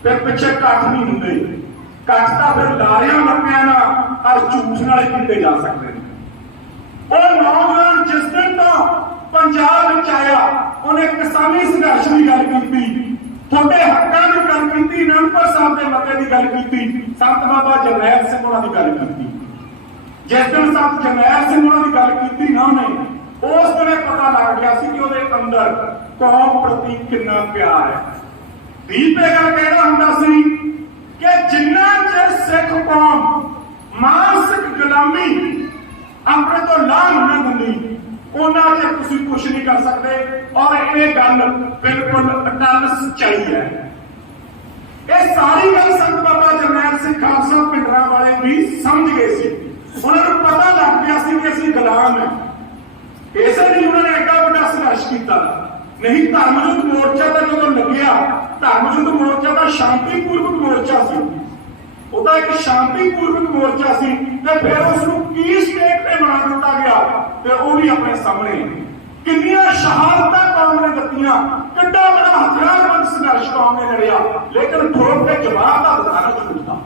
ਫਿਰ ਪਿੱਛੇ ਇਕੱਠ ਨਹੀਂ ਹੁੰਦੇ। ਇਕੱਠ ਤਾਂ ਫਿਰ ਲਾਰਿਆਂ ਲੱਪਿਆਂ ਨਾਲ ਔਰ ਝੂਠ ਨਾਲ ਹੀ ਕੀਤੇ ਜਾ ਸਕਦੇ ਨੇ। ਉਹ ਨੌਜਵਾਨ ਜਿਸ ਦਿਨ ਤੋਂ ਪੰਜਾਬ ਵਿੱਚ ਆਇਆ, ਉਹਨੇ ਕਿਸਾਨੀ ਸੰਘਰਸ਼ ਦੀ ਗੱਲ ਕੀਤੀ, ਤੁਹਾਡੇ ਹੱਕਾਂ ਦੀ ਗੱਲ ਕੀਤੀ, ਅਨੰਦਪੁਰ ਸਾਹਿਬ ਦੇ ਮਤੇ ਦੀ ਗੱਲ ਕੀਤੀ, ਸੰਤ ਬਾਬਾ ਜਰਨੈਲ ਸਿੰਘ ਉਹਨਾਂ ਦੀ ਗੱਲ ਕੀਤੀ। ਜਿਸ ਦਿਨ ਸੰਤ ਜਰਨੈਲ ਸਿੰਘ ਉਹਨਾਂ ਦੀ ਗੱਲ ਕੀਤੀ ਨਾ ਉਹਨੇ, ਉਸ ਦਿਨ ਪਤਾ ਲੱਗ ਗਿਆ ਸੀ ਕਿ ਉਹਦੇ ਅੰਦਰ ਕੌਮ ਪ੍ਰਤੀ ਕਿੰਨਾ ਪਿਆਰ ਹੈ। ਦੀਪ ਇਹ ਗੱਲ ਕਹਿੰਦਾ ਹੁੰਦਾ ਸੀ ਕਿ ਜਿੰਨਾ ਚਿਰ ਸਿੱਖ ਕੌਮ ਮਾਨਸਿਕ ਗੁਲਾਮੀ ਆਪਣੇ ਤੋਂ ਲਾਹ ਨਹੀਂ ਦਿੰਦੀ, ਉਹਨਾਂ ਚਿਰ ਤੁਸੀਂ ਕੁਛ ਨਹੀਂ ਕਰ ਸਕਦੇ। ਔਰ ਇਹ ਗੱਲ ਬਿਲਕੁਲ ਅਟਲ ਸੱਚਾਈ ਹੈ। ਇਹ ਸਾਰੀ ਗੱਲ ਸੰਤ ਬਾਬਾ ਜਰਨੈਲ ਸਿੰਘ ਖਾਲਸਾ ਪਿੰਡਰਾਂ ਵਾਲੇ ਵੀ ਸਮਝ ਗਏ ਸੀ। ਉਹਨਾਂ ਨੂੰ ਪਤਾ ਲੱਗ ਗਿਆ ਸੀ ਕਿ ਅਸੀਂ ਗੁਲਾਮ ਹਾਂ। ਇਸੇ ਲਈ ਉਹਨਾਂ ਨੇ ਐਡਾ ਵੱਡਾ ਸੰਘਰਸ਼ ਕੀਤਾ। ਨਹੀਂ ਧਰਮ ਯੁੱਧ ਮੋਰਚਾ ਤਾਂ ਜਦੋਂ ਲੱਗਿਆ, ਧਰਮ ਯੁੱਧ ਮੋਰਚਾ ਤਾਂ ਸ਼ਾਂਤੀਪੂਰਵਕ ਮੋਰਚਾ ਸੀ, ਉਹਦਾ ਇੱਕ ਸ਼ਾਂਤੀਪੂਰਵਕ ਮੋਰਚਾ ਸੀ, ਤੇ ਫਿਰ ਉਸ ਨੂੰ ਕੀ ਸਟੇਟ ਤੇ ਬਣਾ ਦਿੱਤਾ ਗਿਆ ਤੇ ਉਹ ਵੀ ਆਪਣੇ ਸਾਹਮਣੇ। ਕਿੰਨੀਆਂ ਸ਼ਹਾਦਤਾਂ ਕੌਮ ਨੇ ਦਿੱਤੀਆਂ, ਕਿੱਡਾ ਬੜਾ ਹਥਿਆਰਬੰਦ ਸੰਘਰਸ਼ ਕੌਮ ਨੇ ਲੜਿਆ, ਲੇਕਿਨ ਠੋਕ ਕੇ ਜਵਾਬ ਦਾ ਦਿਖਾਣਾ ਝੂਠ ਦਾ,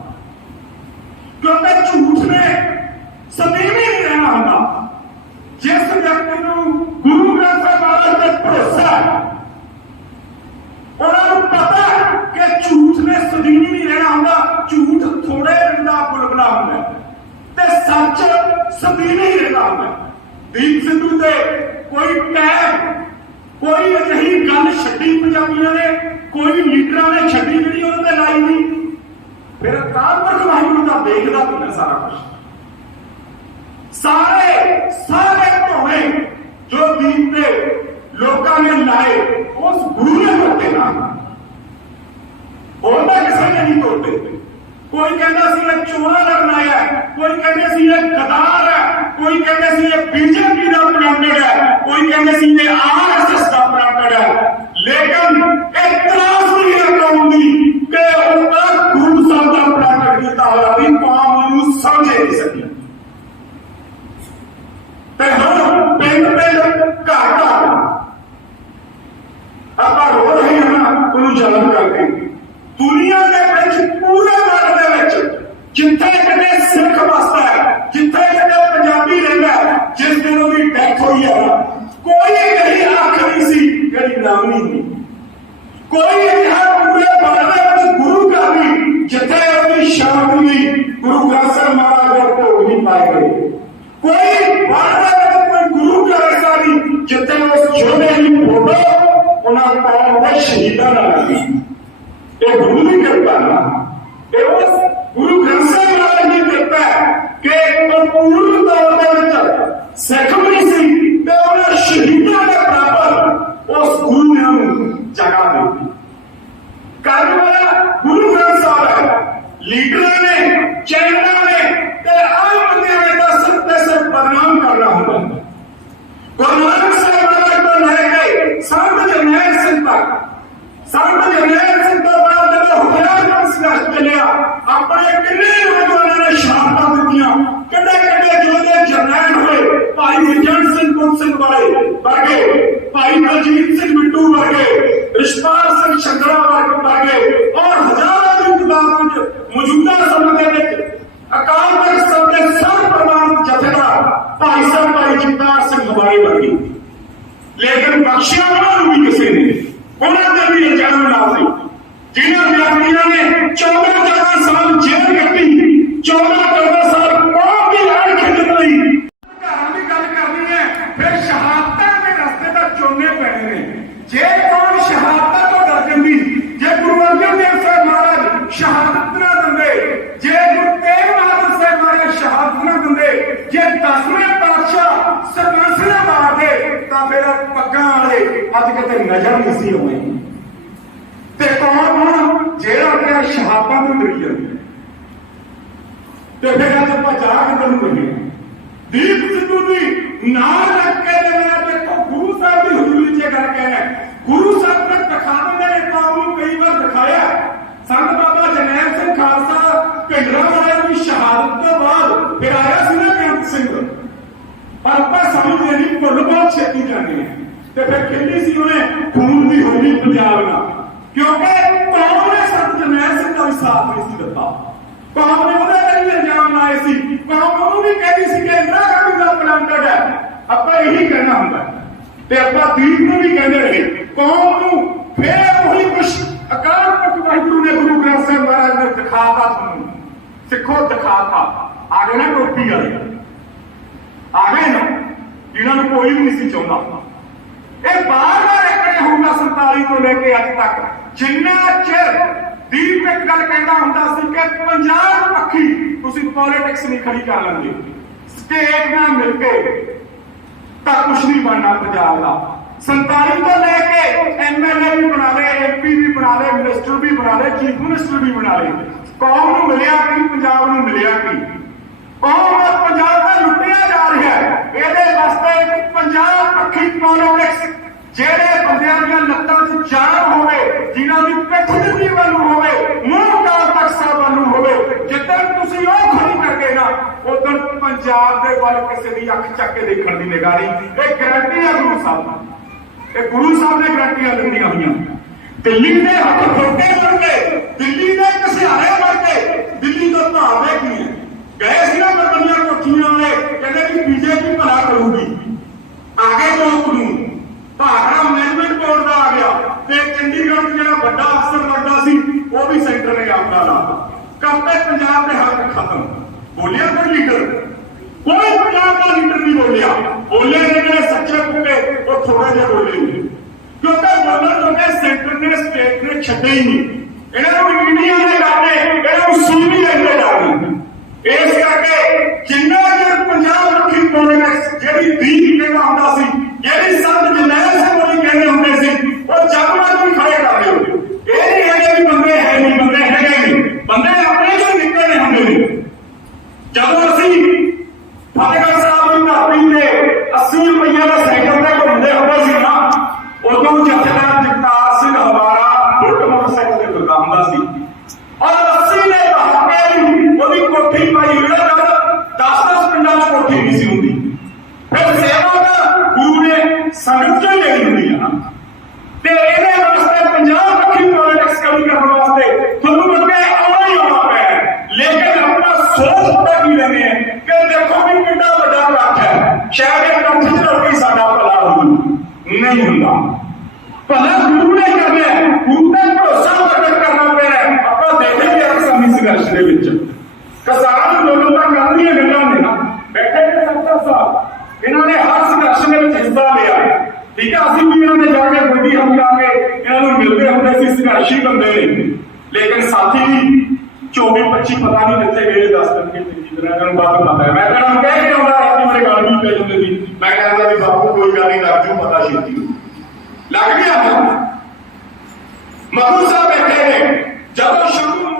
ਕਿਉਂਕਿ ਝੂਠ ਨੇ ਸਦੀਵੀ ਨਹੀਂ ਰਹਿਣਾ ਹੁੰਦਾ। ਜਿਸ ਵਿਅਕਤੀ ਨੂੰ ਗੁਰੂ ਗ੍ਰੰਥ ਸਾਹਿਬ ਮਹਾਰਾਜ ਤੇ ਭਰੋਸਾ ਹੈ, ਉਹਨਾਂ ਨੂੰ ਪਤਾ ਕਿ ਝੂਠ ਨੇ ਸਦੀਵੀ ਨਹੀਂ ਰਹਿਣਾ ਹੁੰਦਾ। ਝੂਠ ਥੋੜੇ ਦਿਨ ਦਾ ਬੁਲਬੁਲਾ ਹੁੰਦਾ ਤੇ ਸੱਚ ਸਦੀਵੀ ਰਹਿਣਾ ਹੁੰਦਾ। ਦੀਪ ਸਿੱਧੂ ਦੇ ਕੋਈ ਟੈਗ कोई अजिही गल छड्डी पंजाबियों ने, कोई लीडर ने छड्डी जिहड़ी उन्होंने लाई नहीं। फिर अकाल पुरख वाहिगुरू दा देखदा पिया सारा कुछ। सारे धोने जो दीन के लोगों ने लाए उस गुरु ने तोड़ते ना, बोलता किसी ने नहीं तोड़ते। कोई कहता सी ये चोरा लड़ना है, कोई कहते सी ये गद्दार है, कोई कहते सी ये बीजेपी का प्लांटेड है, कोई कहते सी ये आरएसएस का प्लांटेड है। लेकिन इतराज नहीं है कौम की कि उन्होंने गुरु साहब का प्लांटेड किया हुआ भी कौम को समझे नहीं सकी। पिंड पिंड घर घर आप रो रहे हैं ना उन्होंने जलन करके। दुनिया के पूरे वर्ल्ड के जिथे कदे सिख बसता है, जिथे कदे पंजाबी रहता है, जिस दिन उसकी डेथ हुई है कोई कहीं आखिरी सी जी नामी नहीं। कोई पूरे वर्ल्ड में गुरु का भी जिथे उसकी शांति हुई गुरु ग्रंथ साहिब महाराज भोग नहीं पाए गए। कोई वर्ल्ड में कोई गुरु का ऐसा नहीं जिथे उस जोड़े की फोटो उन्होंने कौम के शहीदों ने लगी। ये गुरु की कृपा ना, ये उस गुरु ग्रंथ साहिब महाराज की कृपा है कि पूर्ण तौर पर सिख भी सी तो उन्हें शहीदों के बराबर उस गुरु ने हमें जगह दी। कारण वाला गुरु ग्रंथ साहिब है। लीडर ने, चैनल ने आम बंदे ने सत्य से बदनाम करना होगा। गुरु नानक साहिब महाराज को लेके संत जरनैल सिंह तक, संत जरनैल सिंह तो बाद जब हुकमरान संघर्ष चलिया अपने किन्ने नौजवानों ने शहादत दियां, किन्ने किन्ने जोधे जरनैल हुए। भाई गुरजंट सिंह कुंड सिंह वाले वर्गे, भाई बलजीत सिंह मिट्टू वर्गे, रिशपाल सिंह शंकरा वर्गे और हजारों की तादाद में मौजूदा समय में अकाल तख्त साहब के सर्वप्रवान जथेदार भाई साहब भाई जगतार सिंह हमारे वर्गे। लेकिन बख्शिया उन्होंने भी किसी ने उन्होंने भी इल्जाम ला दी जिन्होंने व्यक्तियों ने 14 साल जेल कटी, 14 साल कौम की लड़ाई खिंच रही। घरों की गल करनी है फिर शहादत के रस्ते तक चुनने पैने ने। जे कौन शहादत तो डर जाती, जे गुरु अर्जन देव साहब महाराज शहादत ना देंगे, जे गुरु तेग बहादुर साहब महाराज शहादत ना देंगे, जे 10वें पातशाह सरपंच ना मार दे तो फिर पग्गां वाले अज किते नजर नहीं सी आउणी। ते कौन जेड़ा अपने शहादत नूं डरी जांदा ते फिर अज भजा किधर नूं लगे। दीप सिद्धू दी नाम रख के देखो गुरु साहब की हजूरी च गल कह गुरु साहब तक दिखा देंगे ने कौम नूं कई बार दिखाया। संत बाबा जरनैल सिंह खालसा भिंडरां वाले की शहादत तो बाद फिर आया सी ना बेअंत सिंह, पर आप समझते नहीं भुल बहुत छेती जाते हैं। तो फिर कहनी सी उन्हें खून की होनी पंजाब ना, क्योंकि कौम ने संत जरनैल सिंह का भी साथ नहीं सी दिता। कौम ने उहदे भी इल्जाम लाए सी, कौम उहनूं भी कहती सी कि इंदिरा गांधी का प्लांटेड है। आपां यही कहना हुंदा ते आपां दीप नूं भी कहंदे रहे कौम नूं फिर वही कुछ अकाल पुरख वाहिगुरू ने गुरु ग्रंथ साहिब महाराज ने दिखाता। तुहानूं सिखो दिखाता आ गए ना टोपी वाले आ गए ना जिन्होंने कोई भी नहीं चाहता। ये बार बार एक होगा 47 तो लेके अज तक जिन्ना चिर दीप एक गल कहता हुंदा सी कि पंजाब पक्षी तुसीं पॉलिटिक्स नहीं खड़ी कर लेंगे, स्टेट नाल मिल के तो कुछ नहीं बनना पंजाब का। 47 तो लेके MLA भी बना ले, MP भी बना ले, मिनिस्टर भी बना ले, चीफ मिनिस्टर भी बना ले। कौम नूं मिलिया कि पंजाब नूं मिलिया कि कौम पंजाब का लुटिया जा रहा है। ये वास्ते पंजाब पक्षी पॉलिटिक्स जेड़े बंदियां दी लत्तां च जान होवे, जिन्हां दी पिठ दिल्ली वालू होवे, मुंह अकाल तख्त साहिब वालू होवे, जिद्दन तुसीं ओह खड़ी करके ना उधर पंजाब दे वल किसी दी अख चक के देखण दी निगाह नहीं। ये गारंटी है गुरु साहब, ये गुरु साहब ने गारंटियां दित्तियां हुईयां। दिल्ली ने हथ ठोके करके, दिल्ली ने घसियारे करके, दिल्ली तो भावे की है गए सी ना बड़ियां कोठियां वाले कहते कि बीजेपी भला करूगी। आगे लोग नूं भाखड़ा मैनेजमेंट बोर्ड का आ गया ते चंडीगढ़ जो बड़ा अफसर लगता सी वो भी सेंटर ने अपना ला करते पंजाब के हक खत्म। बोलिया कोई लीडर, कोई पंजाब का लीडर नहीं बोलिया। बोले जिन्हें सच्चे पुटे वो थोड़े जे बोले ਨੇ ਸਟੇਟ ਨੇ ਛੱਡੇ ਹੀ ਨਹੀਂ। ਇਹਨਾਂ ਨੂੰ ਇੰਡੀਆ ਦੇ ਡਰਦੇ, ਇਹਨਾਂ ਨੂੰ ਸੁਣੀ ਲੈਂਦੇ ਡਰਦੇ। ਇਸ ਕਰਕੇ ਜਿੰਨਾ ਚਿਰ ਪੰਜਾਬ ਰੱਖੀ ਪੋਲਿਟਿਕਸ ਜਿਹੜੀ ਦੀਪ ਕਹਿੰਦਾ ਹੁੰਦਾ ਸੀ, ਜਿਹੜੀ ਸੰਤ ਜਰਨੈਲ ਸਿੰਘ ਵਾਲੀ ਕਹਿੰਦੇ ਹੁੰਦੇ ਸੀ, ਉਹ ਜਗਮਗ ਵੀ ਖੜੇ ਕਰ ਦਿਓ। ਇਹ ਨਹੀਂ ਹੈਗੇ ਵੀ ਬੰਦੇ ਹੈ ਨਹੀਂ, ਬੰਦੇ ਹੈਗੇ ਨਹੀਂ, ਬੰਦੇ ਆਪਣੇ ਚੋਂ ਨਿਕਲਣੇ ਹੁੰਦੇ ਨੇ। ਜਦੋਂ ਅਸੀਂ ਫਤਿਹਗੜ੍ਹ ਸਾਹਿਬ ਦੀ ਧਰਤੀ ਤੇ 80 ਰੁਪਈਆ ਦਾ ਸਾਈਕਲ ਤੇ ਘੁੰਮਦੇ ਹੁੰਦੇ ਸੀ ਨਾ, ਉਦੋਂ ਜਥੇਦਾਰ ਜਗਤਾਰ ਸਿੰਘ ਹਵਾਰਾ ਬੁਲਟ ਮੋਟਰਸਾਈਕਲ ਤੇ ਫਿਰਦਾ ਹੁੰਦਾ ਸੀ। ਔਰ 80 ਦੇ ਦਹਾਕੇ ਵੀ ਉਹਦੀ ਕੋਠੀ ਪਾਈ ਹੋਈ ਆ, 10-10 ਪਿੰਡਾਂ 'ਚ ਕੋਠੀ ਨਹੀਂ ਸੀ ਹੁੰਦੀ। ਫਿਰ ਸੇਵਾ ਦਾ ਗੁਰੂ ਨੇ ਸੰਗਤ ਚੋਂ ਲੈਣੀ ਹੁੰਦੀ ਆ ਤੇ ਇਹਦੇ ਵਾਸਤੇ ਪੰਜਾਬ ਰੱਖੀ ਪੋਲਿਟਿਕਸ ਕਰੀ ਕਰਨ ਵਾਸਤੇ ਤੁਹਾਨੂੰ ਅੱਗੇ ਆਉਣਾ ਹੀ ਆਉਣਾ ਪਿਆ। ਲੇਕਿਨ ਆਪਣਾ ਸੋਚ ਪਤਾ ਕੀ ਲੈਂਦੇ ਆ ਕਿ ਦੇਖੋ ਵੀ ਕਿੰਨਾ ਵੱਡਾ ਇਕੱਠ ਹੈ, ਸ਼ਾਇਦ ਇਹ ਇਕੱਠ 'ਚ ਰਲ ਕੇ ਸਾਡਾ ਭਲਾ ਹੋਊ। ਨਹੀਂ ਹੁੰਦਾ, ਭਲਾ ਗੁਰੂ ਨੇ ਕਰਨਾ ਹੈ, ਗੁਰੂ ਤੇ ਭਰੋਸਾ ਪ੍ਰਗਟ ਕਰਨਾ ਪੈਣਾ। ਆਪਾਂ ਦੇਖਾਂਗੇ ਕਿਸਾਨੀ ਸੰਘਰਸ਼ ਦੇ ਵਿੱਚ ਕਿਸਾਨ ਅੰਦੋਲਨ ਤਾਂ ਕਰਨ ਦੀਆਂ ਗੱਲਾਂ ਨੇ ਨਾ, ਬੈਠੇ ਨੇ ਸਰਦਾਰ ਸਾਹਿਬ, ਇਹਨਾਂ ਨੇ ਹਰ ਸੰਘਰਸ਼ ਦੇ ਵਿੱਚ ਹਿੱਸਾ ਲਿਆ। ਠੀਕ ਹੈ, ਅਸੀਂ ਵੀ ਇਹਨਾਂ ਨੇ ਜਾ ਕੇ ਵੱਡੀ ਹਮ ਲਾ ਕੇ ਇਹਨਾਂ ਨੂੰ ਮਿਲਦੇ ਹੁੰਦੇ ਸੀ, ਸੰਘਰਸ਼ੀ ਬੰਦੇ ਨੇ। ਲੇਕਿਨ ਸਾਥੀ ਵੀ 24-25 ਪਤਾ ਨਹੀਂ ਕਿੱਥੇ ਗਏ, 10 ਦਿਨ ਕੇ ਤੀਜੀ ਦਿਨ ਇਹਨਾਂ ਨੂੰ ਬਾਤ ਪਤਾ ਹੈ। ਮੈਂ ਕਹਿੰਦਾ ਕਹਿ ਕੇ ਆਉਂਦਾ ਰਾਤੀ ਮੇਰੇ ਗੱਲ ਵੀ ਪੈ ਜਾਂਦੇ ਸੀ। ਮੈਂ ਕਹਿੰਦਾ ਵੀ ਬਾਪੂ ਕੋਈ ਗੱਲ ਨਹੀਂ, ਲੱਗ ਜੂ ਪਤਾ ਛੇਤੀ ਲੱਗ ਗਿਆ। ਮਖੂ ਸਾਹਿਬ ਬੈਠੇ ਨੇ, ਜਦੋਂ ਸ਼ੁਰੂ